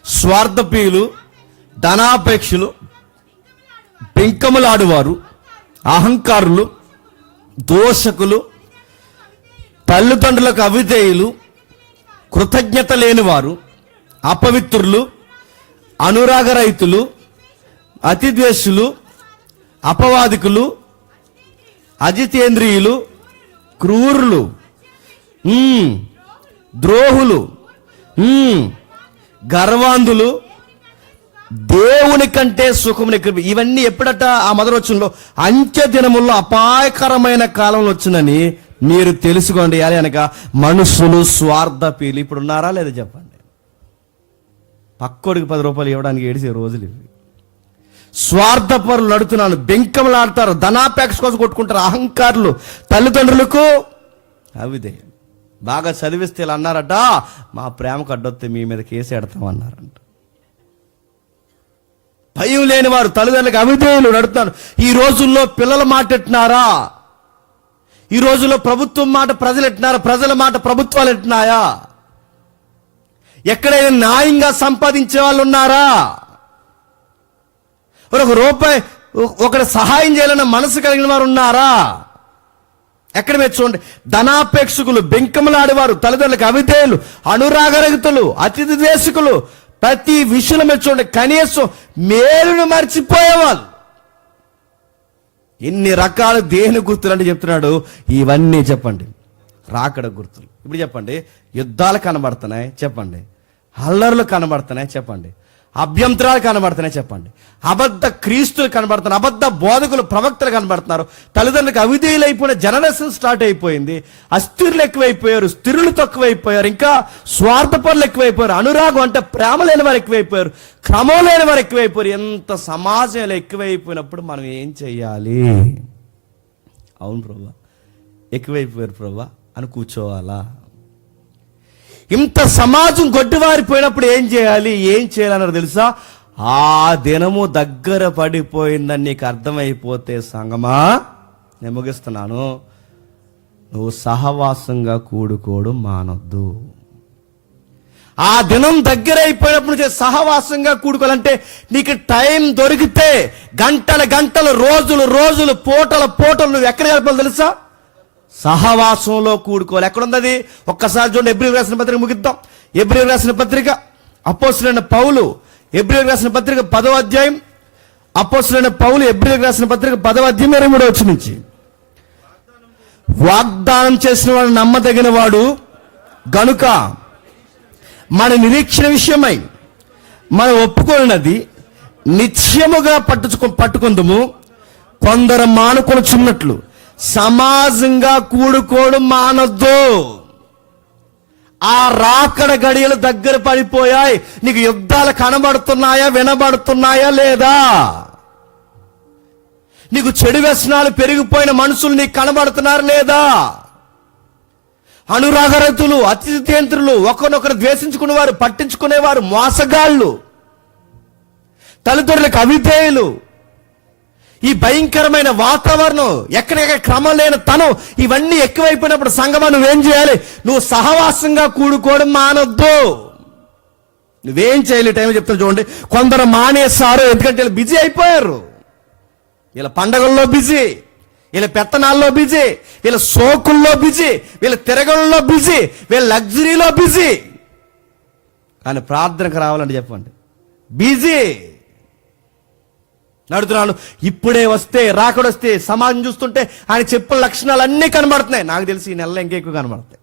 స్వార్థప్రియులు, ధనాపేక్షులు, పెంకములాడువారు, అహంకారులు, దోషకులు, తల్లిదండ్రులకు అవిధేయులు, కృతజ్ఞత లేనివారు, అపవిత్రులు, అనురాగరహితులు, అతిద్వేషులు, అపవాదికులు, అజితేంద్రియులు, క్రూరులు, ద్రోహులు, గర్వాంధులు, దేవుని కంటే సుఖముని. ఇవన్నీ ఎప్పుడట ఆ మొదటి వచనంలో అంత్య దినముల్లో అపాయకరమైన కాలంలో వచ్చిందని మీరు తెలుసుకోండి. అని అనగా మనుషులు స్వార్థపీలు. ఇప్పుడు ఉన్నారా లేదా చెప్పండి. పక్కోడికి 10 రూపాయలు ఇవ్వడానికి ఏడిసే రోజులు ఇవి. స్వార్థపరులు నడుతున్నాను, బెంకములాడతారు, ధనాపేక్ష కోసం కొట్టుకుంటారు, అహంకారులు, తల్లిదండ్రులకు అవిదే. బాగా చదివిస్తే ఇలా అన్నారట, మా ప్రేమకు అడ్డొస్తే మీ మీద కేసు ఎడతామన్నారంట. భయం లేని వారు, తల్లిదండ్రులకు అవిధేయులు నడుతున్నారు. ఈ రోజుల్లో పిల్లల మాట ఎట్టినారా? ఈ రోజుల్లో ప్రభుత్వం మాట ప్రజలు ఎట్టినారా? ప్రజల మాట ప్రభుత్వాలు ఎట్టినాయా? ఎక్కడైనా న్యాయంగా సంపాదించే వాళ్ళు ఉన్నారా? ఒక రూపాయి ఒకటి సహాయం చేయాలన్న మనసు కలిగిన వారు ఉన్నారా? ఎక్కడ మీరు చూడండి, ధనాపేక్షకులు, బెంకములాడేవారు, తల్లిదండ్రులకు అవిధేయులు, అనురాగరహితులు, అతిథి దేశకులు, ప్రతి విషయంలో మీరు చూడండి కనీసం మేలును మర్చిపోయేవాళ్ళు. ఇన్ని రకాల దేని గుర్తులు అంటే చెప్తున్నాడు. ఇవన్నీ చెప్పండి రాకడ గుర్తులు. ఇప్పుడు చెప్పండి, యుద్ధాలు కనబడుతున్నాయి చెప్పండి, అల్లర్లు కనబడుతున్నాయి చెప్పండి, అభ్యంతరాలు కనబడుతున్నాయి చెప్పండి, అబద్ధ క్రీస్తులు కనబడుతున్నారు, అబద్ధ బోధకులు, ప్రవక్తలు కనబడుతున్నారు, తల్లిదండ్రులకు అవిధేయులు అయిపోయిన జనరేషన్ స్టార్ట్ అయిపోయింది, అస్థిరులు ఎక్కువైపోయారు, స్థిరులు తక్కువైపోయారు, ఇంకా స్వార్థపరులు ఎక్కువైపోయారు, అనురాగం అంటే ప్రేమ లేని వారు ఎక్కువైపోయారు, క్రమం లేని వారు ఎక్కువైపోయారు. ఎంత సమాజంలో ఎక్కువైపోయినప్పుడు మనం ఏం చెయ్యాలి? అవును ప్రభా, ఎక్కువైపోయారు ప్రభా అని కూర్చోవాలా? ఇంత సమాజం గొడ్డువారిపోయినప్పుడు ఏం చేయాలి? ఏం చేయాలన్నారు తెలుసా? ఆ దినము దగ్గర పడిపోయిందని నీకు అర్థమైపోతే సంగమా, నేను ముగిస్తున్నాను, నువ్వు సహవాసంగా కూడుకోవడం మానొద్దు. ఆ దినం దగ్గర అయిపోయినప్పుడు సహవాసంగా కూడుకోవాలంటే నీకు టైం దొరికితే గంటలు రోజులు పూటలు నువ్వు ఎక్కడ గడపాలి తెలుసా? సహవాసంలో కూడుకోవాలి. ఎక్కడుంది అది? ఒక్కసారి చూడండి, హెబ్రీయులకు రాసిన పత్రిక ముగిద్దాం. హెబ్రీయులకు రాసిన పత్రిక, అపోస్తలుడైన పౌలు హెబ్రీయులకు రాసిన పత్రిక 10వ అధ్యాయం, అపోస్తలుడైన పౌలు హెబ్రీయులకు రాసిన పత్రిక 10వ అధ్యాయం 23వ వచనం నుంచి, వాగ్దానం చేసిన వాడు నమ్మదగిన వాడు గనుక మన నిరీక్షణ విషయమై మనం ఒప్పుకున్నది నిత్యముగా పట్టుకుందుము. కొందరు మానుకొనుచున్నట్లు సమాజంగా కూడుకోవడం మానొద్దు. ఆ రాకడ గడియలు దగ్గర పడిపోయాయి. నీకు యుద్ధాలు కనబడుతున్నాయా, వినబడుతున్నాయా లేదా? నీకు చెడు వ్యసనాలు పెరిగిపోయిన మనుషులు నీకు కనబడుతున్నారు లేదా? అనురాగరతులు, అతిథేంద్రులు, ఒకరినొకరు ద్వేషించుకునేవారు, పట్టించుకునేవారు, మోసగాళ్ళు, తల్లిదండ్రులకు అవిధేయులు, ఈ భయంకరమైన వాతావరణం, ఎక్కడెక్కడ క్రమం లేని తనం, ఇవన్నీ ఎక్కువైపోయినప్పుడు సంగమా నువ్వేం చేయాలి? నువ్వు సహవాసంగా కూడుకోవడం మానొద్దు. నువ్వేం చేయాలి? టైం చెప్తాను చూడండి. కొందరు మానేస్తారు, ఎందుకంటే వీళ్ళు బిజీ అయిపోయారు. వీళ్ళ పండగల్లో బిజీ, వీళ్ళ పెత్తనాల్లో బిజీ, వీళ్ళ సోకుల్లో బిజీ, వీళ్ళ తిరగల్లో బిజీ, వీళ్ళ లగ్జరీలో బిజీ. కానీ ప్రార్థనకు రావాలంటే చెప్పండి, బిజీ. నడుతున్నాను, ఇప్పుడే వస్తే రాకడొస్తే సమాజం చూస్తుంటే ఆయన చెప్పిన లక్షణాలు అన్నీ కనబడుతున్నాయి. నాకు తెలిసి ఈ నెలలో ఇంకెక్కువ కనబడతాయి.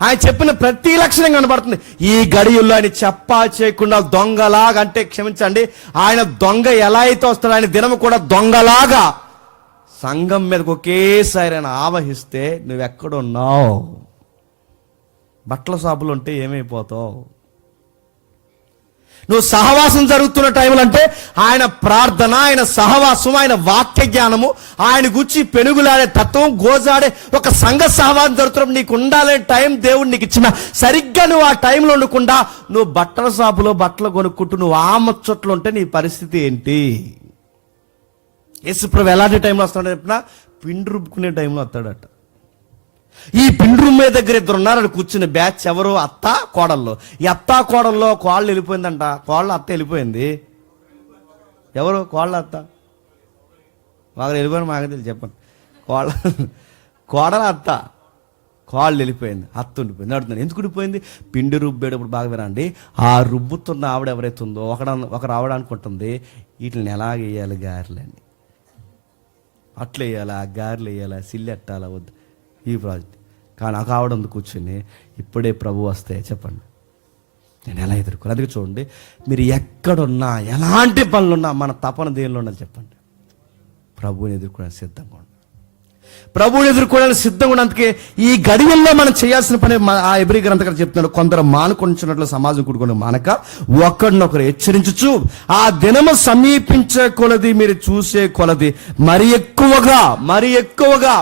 ఆయన చెప్పిన ప్రతి లక్షణం కనబడుతుంది. ఈ గడియల్లో ఆయన చెప్పా చేయకుండా దొంగలాగా, అంటే క్షమించండి, ఆయన దొంగ ఎలా అయితే వస్తాడో ఆయన దినము కూడా దొంగలాగా సంఘం మీదకి ఒకేసారి ఆయన ఆవహిస్తే నువ్వెక్కడున్నావు? బట్టల షాపులు ఉంటే ఏమైపోతావు? నువ్వు సహవాసం జరుగుతున్న టైంలో అంటే ఆయన ప్రార్థన, ఆయన సహవాసం, ఆయన వాక్య జ్ఞానము, ఆయన గురించి పెనుగులాడే తత్వం, గోజాడే ఒక సంఘ సహవాసం జరుగుతున్నప్పుడు నీకు ఉండాలనే టైం దేవుడు నీకు ఇచ్చిన. సరిగ్గా నువ్వు ఆ టైంలో ఉండకుండా నువ్వు బట్టల షాపులో బట్టలు కొనుక్కుంటూ నువ్వు ఆ ముచ్చట్లు ఉంటే నీ పరిస్థితి ఏంటి? యేసుప్రభు ఎలాంటి టైంలో వస్తాడో చెప్పినా, పిండి రుబ్బుకునే టైంలో వస్తాడట. ఈ పిండి రూమ్ దగ్గర ఇద్దరు ఉన్నారు, కూర్చుని బ్యాచ్. ఎవరు? అత్త కోడల్లో. ఈ అత్త కోడల్లో కోళ్ళు వెళ్ళిపోయిందంట. కోళ్ళ అత్త వెళ్ళిపోయింది. ఎవరు కోళ్ళ అత్త? మాకు వెళ్ళిపోయిన మాకు తెలియదు, చెప్పండి. కోడల అత్త, కోళ్ళు వెళ్ళిపోయింది, అత్త ఉండిపోయింది. అడుగుతున్నాను, ఎందుకు ఉండిపోయింది? పిండి రుబ్బేటప్పుడు బాగా వినండి, ఆ రుబ్బుతున్న ఆవిడ ఎవరైతే ఉందో ఒకరు ఆవిడ అనుకుంటుంది, వీటిని ఎలా వేయాలి గారెలని, అట్లా వేయాలా, గారెలు వేయాలా, సిల్లి ఎట్టాలా, వద్దు ఈ ప్రాజెక్ట్. కానీ నాకు ఆవిడ ఉంది కూర్చుని, ఇప్పుడే ప్రభు వస్తే చెప్పండి నేను ఎలా ఎదుర్కోవాలి? అందుకే చూడండి, మీరు ఎక్కడున్నా, ఎలాంటి పనులున్నా, మన తపన దేనిలో ఉన్నది చెప్పండి? ప్రభువుని ఎదుర్కోవడానికి సిద్ధంగా ఉండాలి. ప్రభువుని ఎదుర్కోవడానికి సిద్ధంగా ఉన్న. అందుకే ఈ గడియల్లో మనం చేయాల్సిన పని ఆ ఎబ్రీ గ్రంథకర్త చెప్తున్నాడు, కొందరు మానుకొంచున్నట్లు సమాజం కూడుకొని మానక ఒకరినొకరు హెచ్చరించుచు ఆ దినము సమీపించే కొలది, మీరు చూసే కొలది మరి ఎక్కువగా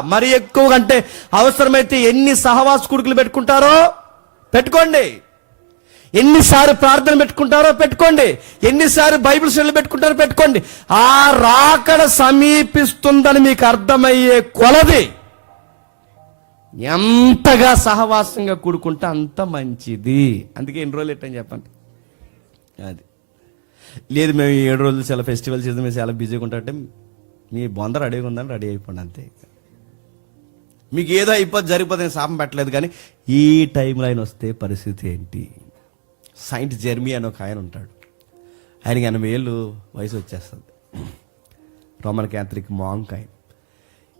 అంటే అవసరమైతే ఎన్ని సహవాస కూడుకులు పెట్టుకుంటారో పెట్టుకోండి, ఎన్నిసార్లు ప్రార్థన పెట్టుకుంటారో పెట్టుకోండి, ఎన్నిసార్లు బైబిల్ స్టడీలు పెట్టుకుంటారో పెట్టుకోండి. ఆ రాకడ సమీపిస్తుందని మీకు అర్థమయ్యే కొలది ఎంతగా సహవాసంగా కూడుకుంటే అంత మంచిది. అందుకే ఎన్ని రోజులు ఎట్టని చెప్పండి. అది లేదు, మేము 7 రోజులు చాలా ఫెస్టివల్ చేద్దాం, మేము చాలా బిజీగా ఉంటామంటే మీ బొంద రెడీగా ఉందని రెడీ అయిపోండి అంతే. మీకు ఏదో అయిపోద్ది, జరిగిపోతుంది, శాపం పెట్టలేదు. కానీ ఈ టైంలో ఆయన వస్తే పరిస్థితి ఏంటి? సెయింట్ జెర్మీ అని ఒక ఆయన ఉంటాడు. ఆయనకి 80 ఏళ్ళు వయసు వచ్చేస్తుంది. రోమన్ క్యాథలిక్ మాంక్ ఆయన.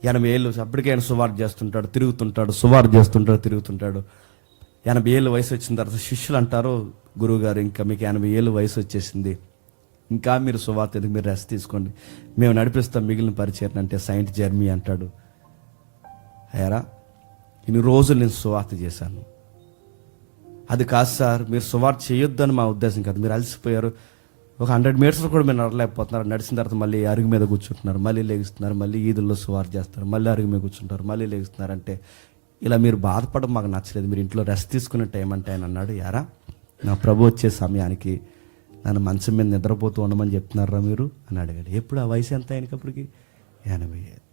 80 ఏళ్ళు అప్పటికే ఆయన సువార్త చేస్తుంటాడు, తిరుగుతుంటాడు, సువార్త చేస్తుంటాడు, తిరుగుతుంటాడు. 80 ఏళ్ళు వయసు వచ్చిన తర్వాత శిష్యులు అంటారు, గురువుగారు ఇంకా మీకు 80 ఏళ్ళు వయసు వచ్చేసింది, ఇంకా మీరు సువార్త ఎందుకు, మీరు రెస్ట్ తీసుకోండి, మేము నడిపిస్తాం మిగిలిన పరిచయం అంటే. సెయింట్ జెర్మీ అంటాడు, అయ్యారా ఇన్ని రోజులు నేను సువార్త చేశాను, అది కాదు సార్, మీరు సువార్త చేయొద్దని మా ఉద్దేశం కాదు, మీరు అలసిపోయారు, ఒక 100 మీటర్స్ కూడా మీరు నడలేకపోతున్నారు, నడిచిన తర్వాత మళ్ళీ అరుగు మీద కూర్చుంటున్నారు, మళ్ళీ లేగిస్తున్నారు, మళ్ళీ ఈదుల్లో సువార్త చేస్తారు, మళ్ళీ అరుగు మీద కూర్చుంటారు, మళ్ళీ లేగిస్తున్నారు అంటే ఇలా మీరు బాధపడడం మాకు నచ్చలేదు, మీరు ఇంట్లో రెస్ట్ తీసుకునే టైం అంటే ఆయన అన్నాడు, యారా నా ప్రభు వచ్చే సమయానికి నన్ను మంచం మీద నిద్రపోతూ ఉండమని చెప్తున్నారా మీరు అని అడిగాడు. ఎప్పుడు ఆ వయసు ఎంత ఆయనకప్పటికి? 80 ఏళ్ళు.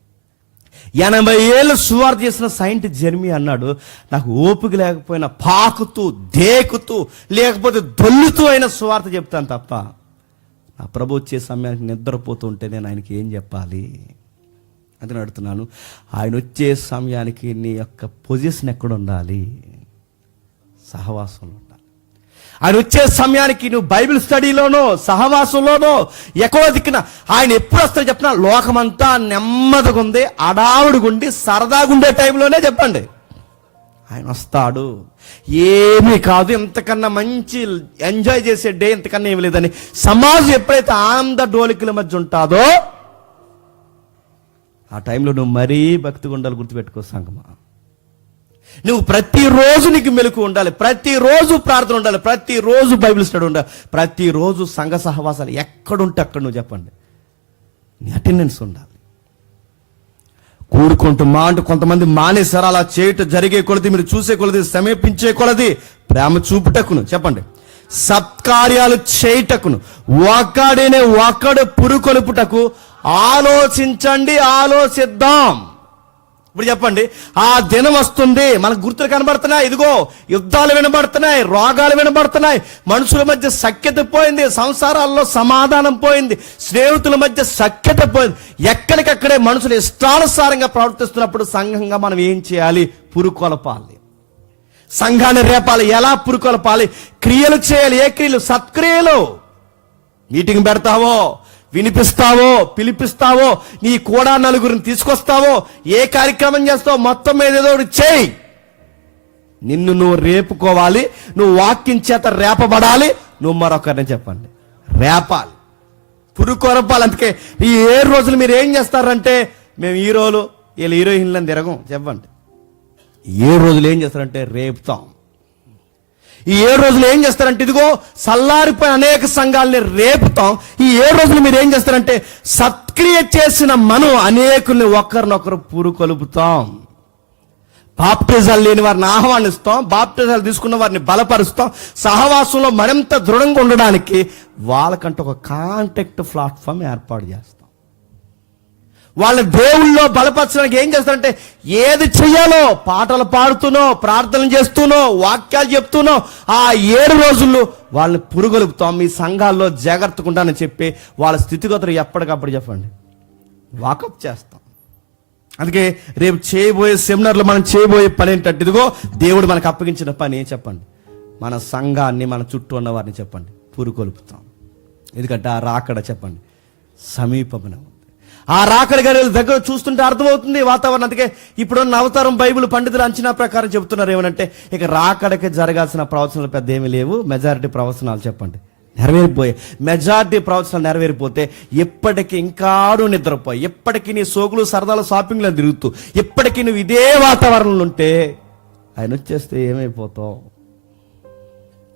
80 ఏళ్ళు సువార్త చేసిన సెయింట్ జెర్మీ అన్నాడు, నాకు ఓపిక లేకపోయినా పాకుతూ దేకుతూ లేకపోతే దొల్లుతూ అయిన సువార్త చెప్తాను తప్ప నా ప్రభు వచ్చే సమయానికి నిద్రపోతూ ఉంటే నేను ఆయనకి ఏం చెప్పాలి అని అడుగుతున్నాను. ఆయన వచ్చే సమయానికి నీ యొక్క పొజిషన్ ఎక్కడ ఉండాలి? సహవాసంలో ఉండాలి. ఆయన వచ్చే సమయానికి నువ్వు బైబిల్ స్టడీలోనో సహవాసంలోనో ఎక్కువ దిక్కున. ఆయన ఎప్పుడు వస్తారో చెప్పినా లోకమంతా నెమ్మదిగా ఉంది, అడావుడిగుండి సరదాగా ఉండే టైంలోనే చెప్పండి. ఆయన వస్తాడు. ఏమీ కాదు, ఇంతకన్నా మంచి ఎంజాయ్ చేసే డే ఇంతకన్నా ఏమి లేదని సమాజం ఎప్పుడైతే ఆనంద డోలికల మధ్య ఉంటాదో ఆ టైంలో నువ్వు మరీ భక్తిగా ఉండాలి. గుర్తుపెట్టుకో సంగమా, నువ్వు ప్రతిరోజు నీకు మెలకు ఉండాలి, ప్రతిరోజు ప్రార్థన ఉండాలి, ప్రతిరోజు బైబిల్ స్టడీ ఉండాలి, ప్రతిరోజు సంఘ సహవాసాలు ఎక్కడుంటే అక్కడ నువ్వు చెప్పండి నీ అటెండెన్స్ ఉండాలి. కూడుకుంటూ అంటూ కొంతమంది మానేశారు. అలా చేయటం జరిగే కొలది, మీరు చూసే కొలది, సమీపించే కొలది ప్రేమ చూపుటకును చెప్పండి, సత్కార్యాలు చేయుటకును, ఒకడు పురుకొలుపుటకు ఆలోచించండి, ఆలోచిద్దాం. ఇప్పుడు చెప్పండి, ఆ దినం వస్తుంది, మనకు గుర్తులు కనబడుతున్నాయి. ఇదిగో యుద్ధాలు వినబడుతున్నాయి, రోగాలు వినబడుతున్నాయి, మనుషుల మధ్య సఖ్యత పోయింది, సంసారాల్లో సమాధానం పోయింది, స్నేహితుల మధ్య సఖ్యత పోయింది. ఎక్కడికక్కడే మనుషులు ఇష్టానుసారంగా ప్రవర్తిస్తున్నప్పుడు సంఘంగా మనం ఏం చేయాలి? పురుకొలపాలి, సంఘాన్ని రేపాలి. ఎలా పురుకొలపాలి? క్రియలు చేయాలి. ఏ క్రియలు? సత్క్రియలు. మీటింగ్ పెడతావో, వినిపిస్తావో, పిలిపిస్తావో, నీ కూడా నలుగురిని తీసుకొస్తావో, ఏ కార్యక్రమం చేస్తావో మొత్తం మీద ఏదో ఒకటి చేయి. నిన్ను నువ్వు రేపుకోవాలి, నువ్వు వాక్యం చేత రేపబడాలి, నువ్వు మరొకరిని చెప్పండి రేపాలి, పురుకొరపాలి. అందుకే ఈ 7 రోజులు మీరు ఏం చేస్తారంటే, మేము హీరోలు వీళ్ళు హీరోయిన్లను తిరగం చెప్పండి. 7 రోజులు ఏం చేస్తారంటే రేపుతాం. ఈ 7 రోజులు ఏం చేస్తారంటే, ఇదిగో సల్లారిపోయిన అనేక సంఘాలని రేపుతాం. ఈ 7 రోజులు మీరు ఏం చేస్తారంటే, సత్క్రియ చేసిన మనం అనేకుల్ని ఒకరినొకరు పురుకొలుపుతాం. బాప్టిజాలు లేని వారిని ఆహ్వానిస్తాం, బాప్టిజాలు తీసుకున్న వారిని బలపరుస్తాం. సహవాసంలో మరింత దృఢంగా ఉండడానికి వాళ్ళకంటే ఒక కాంటాక్ట్ ప్లాట్ఫామ్ ఏర్పాటు చేస్తాం. వాళ్ళ దేవుళ్ళలో బలపరచడానికి ఏం చేస్తారంటే, ఏది చెయ్యాలో పాటలు పాడుతూనో, ప్రార్థనలు చేస్తూనో, వాక్యాలు చెప్తూనో ఆ 7 రోజుల్లో వాళ్ళని పురుగొలుపుతాం. మీ సంఘాల్లో జాగ్రత్తగా ఉంటానని చెప్పి వాళ్ళ స్థితిగతులు ఎప్పటికప్పుడు చెప్పండి వాకప్ చేస్తాం. అందుకే రేపు చేయబోయే సెమినార్లో మనం చేయబోయే పని ఏంటంటే, ఇదిగో దేవుడు మనకు అప్పగించిన పని చెప్పండి, మన సంఘాన్ని, మన చుట్టూ ఉన్న వారిని చెప్పండి పురుకొలుపుతాం. ఎందుకంటే ఆ రాకడ చెప్పండి సమీపమున ఉంది. ఆ రాకడ గడియల దగ్గర చూస్తుంటే అర్థమవుతుంది వాతావరణం. అందుకే ఇప్పుడున్న అవతారం బైబిల్ పండితుల అంచనా ప్రకారం చెబుతున్నారు ఏమనంటే, ఇక రాకడకి జరగాల్సిన ప్రవచనాలు పెద్ద ఏమీ లేవు, మెజారిటీ ప్రవచనాలు చెప్పండి నెరవేరిపోయాయి. మెజారిటీ ప్రవచనాలు నెరవేరిపోతే ఎప్పటికీ ఇంకాడు నిద్రపోయి, ఎప్పటికీ నీ సోకులు సరదాలు షాపింగ్లో తిరుగుతూ, ఎప్పటికీ నువ్వు ఇదే వాతావరణంలో ఉంటే ఆయన వచ్చేస్తే ఏమైపోతావు?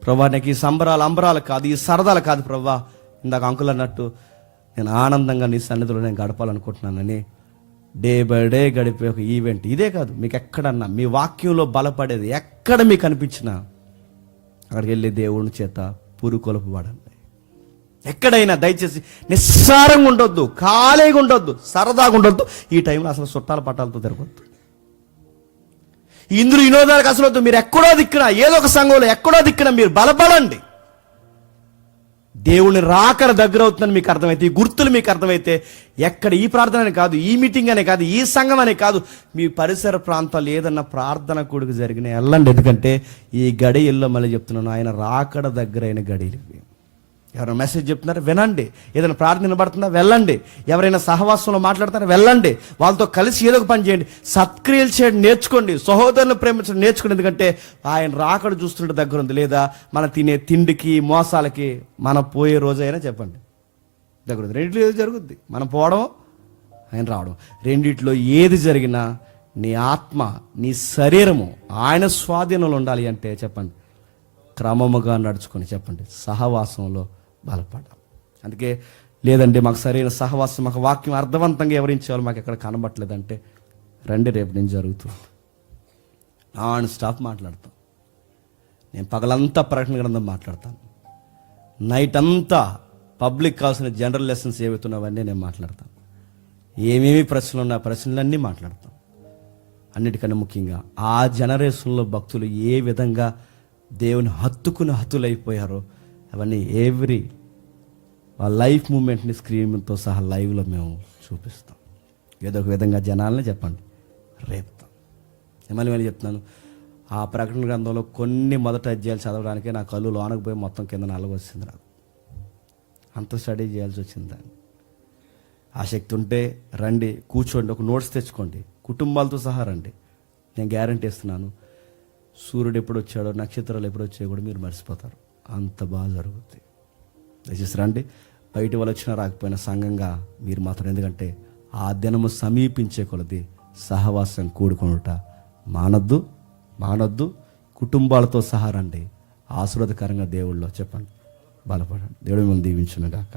ప్రభా నాకు ఈ సంబరాలు అంబరాలు కాదు, ఈ సరదాలు కాదు ప్రభా, ఇందాక అంకుల్ అన్నట్టు నేను ఆనందంగా నీ సన్నిధిలో నేను గడపాలనుకుంటున్నానని డే బై డే గడిపే ఒక ఈవెంట్ ఇదే కాదు. మీకు ఎక్కడన్నా మీ వాక్యంలో బలపడేది ఎక్కడ మీకు అనిపించినా అక్కడికి వెళ్ళి దేవుని చేత పురుకొలుపబడండి. ఎక్కడైనా దయచేసి నిస్సారంగా ఉండొద్దు, ఖాళీగా ఉండొద్దు, సరదాగా ఉండొద్దు. ఈ టైంలో అసలు చుట్టాల పట్టాలతో తిరగొద్దు, ఇందులో వినోదాలకు అసలు వద్దు. మీరు ఎక్కడో దిక్కున, ఏదో ఒక సంఘంలో ఎక్కడో దిక్కున మీరు బలపడండి. దేవుని రాకడ దగ్గర అవుతుందని మీకు అర్థమైతే, ఈ గుర్తులు మీకు అర్థమైతే, ఎక్కడ ఈ ప్రార్థన అనే కాదు, ఈ మీటింగ్ అనే కాదు, ఈ సంఘం అనే కాదు, మీ పరిసర ప్రాంతాలు ఏదన్నా ప్రార్థన కూడికి జరిగిన వెళ్ళండి. ఎందుకంటే ఈ గడియల్లో మళ్ళీ చెప్తున్నాను, ఆయన రాకడ దగ్గరైన గడియలు. ఎవరైనా మెసేజ్ చెప్తున్నారా వినండి, ఏదైనా ప్రార్థన వినబడుతుందా వెళ్ళండి, ఎవరైనా సహవాసంలో మాట్లాడుతున్నారా వెళ్ళండి, వాళ్ళతో కలిసి ఏదో ఒక పని చేయండి, సత్క్రియలు చేయడం నేర్చుకోండి, సహోదరులను ప్రేమించడం నేర్చుకోండి. ఎందుకంటే ఆయన రాకడ చూస్తుంటే దగ్గర ఉంది. లేదా మన తినే తిండికి మోసాలకి మనం పోయే రోజైనా చెప్పండి దగ్గర ఉంది. రెండిట్లో ఏది జరుగుద్ది, మనం పోవడం ఆయన రావడం. రెండిట్లో ఏది జరిగినా నీ ఆత్మ, నీ శరీరము ఆయన స్వాధీనంలో ఉండాలి అంటే చెప్పండి క్రమముగా నడుచుకొని చెప్పండి సహవాసంలో బలపడ్డాం. అందుకే లేదండి మాకు సరైన సహవాసం, మాకు వాక్యం అర్థవంతంగా వివరించేవాళ్ళు మాకు ఎక్కడ కనబట్టలేదంటే రండి, రేపు నేను జరుగుతుంది నాన్ స్టాప్ మాట్లాడతాం. నేను పగలంతా ప్రకటన గ్రంథం మాట్లాడతాను, నైట్ అంతా పబ్లిక్ కావాల్సిన జనరల్ లెసన్స్ ఏవైతున్నావన్నీ నేను మాట్లాడతాను. ఏమేమి ప్రశ్నలు ఉన్నా ప్రశ్నలన్నీ మాట్లాడతాం. అన్నిటికన్నా ముఖ్యంగా ఆ జనరేషన్లో భక్తులు ఏ విధంగా దేవుని హత్తుకుని హతులైపోయారో అవన్నీ ఎవ్రీ లైఫ్ మూమెంట్ని స్క్రీన్తో సహా లైవ్లో మేము చూపిస్తాం. ఏదో ఒక విధంగా జనాలని చెప్పండి రేపుతాం. మళ్ళీ చెప్తున్నాను, ఆ ప్రకటన గ్రంథంలో కొన్ని మొదటి అధ్యాయాలు చదవడానికే నా కళ్ళు లోనకు పోయి మొత్తం కింద నల్లగా వచ్చింది. నాకు అంత స్టడీ చేయాల్సి వచ్చింది. దాన్ని ఆసక్తి ఉంటే రండి, కూర్చోండి, ఒక నోట్స్ తెచ్చుకోండి, కుటుంబాలతో సహా రండి. నేను గ్యారంటీ ఇస్తున్నాను, సూర్యుడు ఎప్పుడు వచ్చాడో, నక్షత్రాలు ఎప్పుడు వచ్చాయో కూడా మీరు మర్చిపోతారు. అంత బాగా జరుగుద్ది. దయచేసి రండి. బయట వాళ్ళు వచ్చినా రాకపోయినా సంఘంగా మీరు మాత్రం, ఎందుకంటే ఆ దినము సమీపించే కొలది సహవాసం కూడుకొనుట మానొద్దు. కుటుంబాలతో సహా రండి. ఆశీర్వాదకరంగా దేవుళ్ళో చెప్పండి, బలపడండి. దేవుడు మిమ్మల్ని దీవించును గాక.